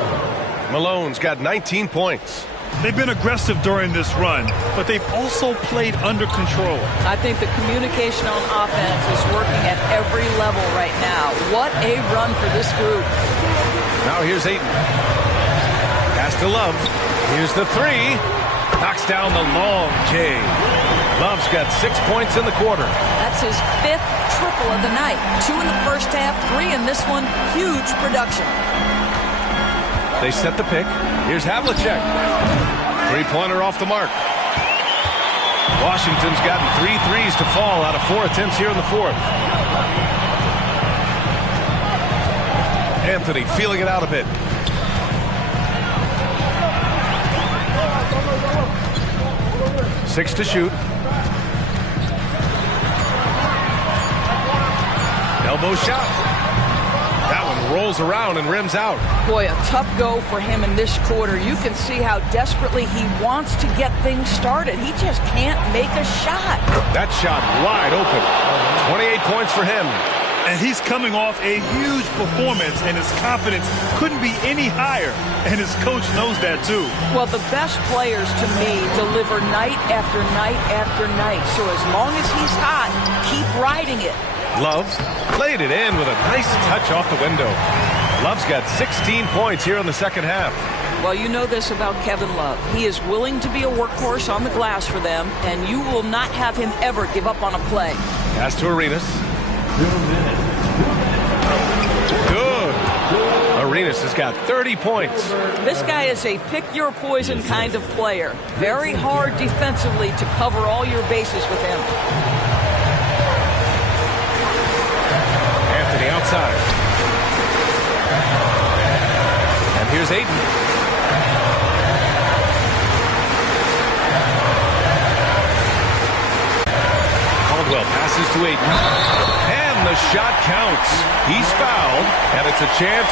Malone's got 19 points. They've been aggressive during this run, but they've also played under control. I think the communication on offense is working at every level right now. What a run for this group. Now here's Ayton. Pass to Love. Here's the 3. Knocks down the long J. Love's got 6 points in the quarter. That's his 5th triple of the night. 2 in the first half, 3 in this one. Huge production. They set the pick. Here's Havlicek. 3-pointer off the mark. Washington's gotten 3 threes to fall out of 4 attempts here in the 4th. Anthony feeling it out a bit. Six to shoot. Elbow shot. That one rolls around and rims out. Boy, a tough go for him in this quarter. You can see how desperately he wants to get things started. He just can't make a shot. That shot wide open. 28 points for him. And he's coming off a huge performance, and his confidence couldn't be any higher. And his coach knows that, too. Well, the best players, to me, deliver night after night after night. So as long as he's hot, keep riding it. Love played it in with a nice touch off the window. Love's got 16 points here in the second half. Well, you know this about Kevin Love. He is willing to be a workhorse on the glass for them, and you will not have him ever give up on a play. Pass to Arenas. Good. Arenas has got 30 points. This guy is a pick-your-poison kind of player. Very hard defensively to cover all your bases with him. Anthony outside. And here's Ayton. Caldwell passes to Ayton. And the shot counts. He's fouled, and it's a chance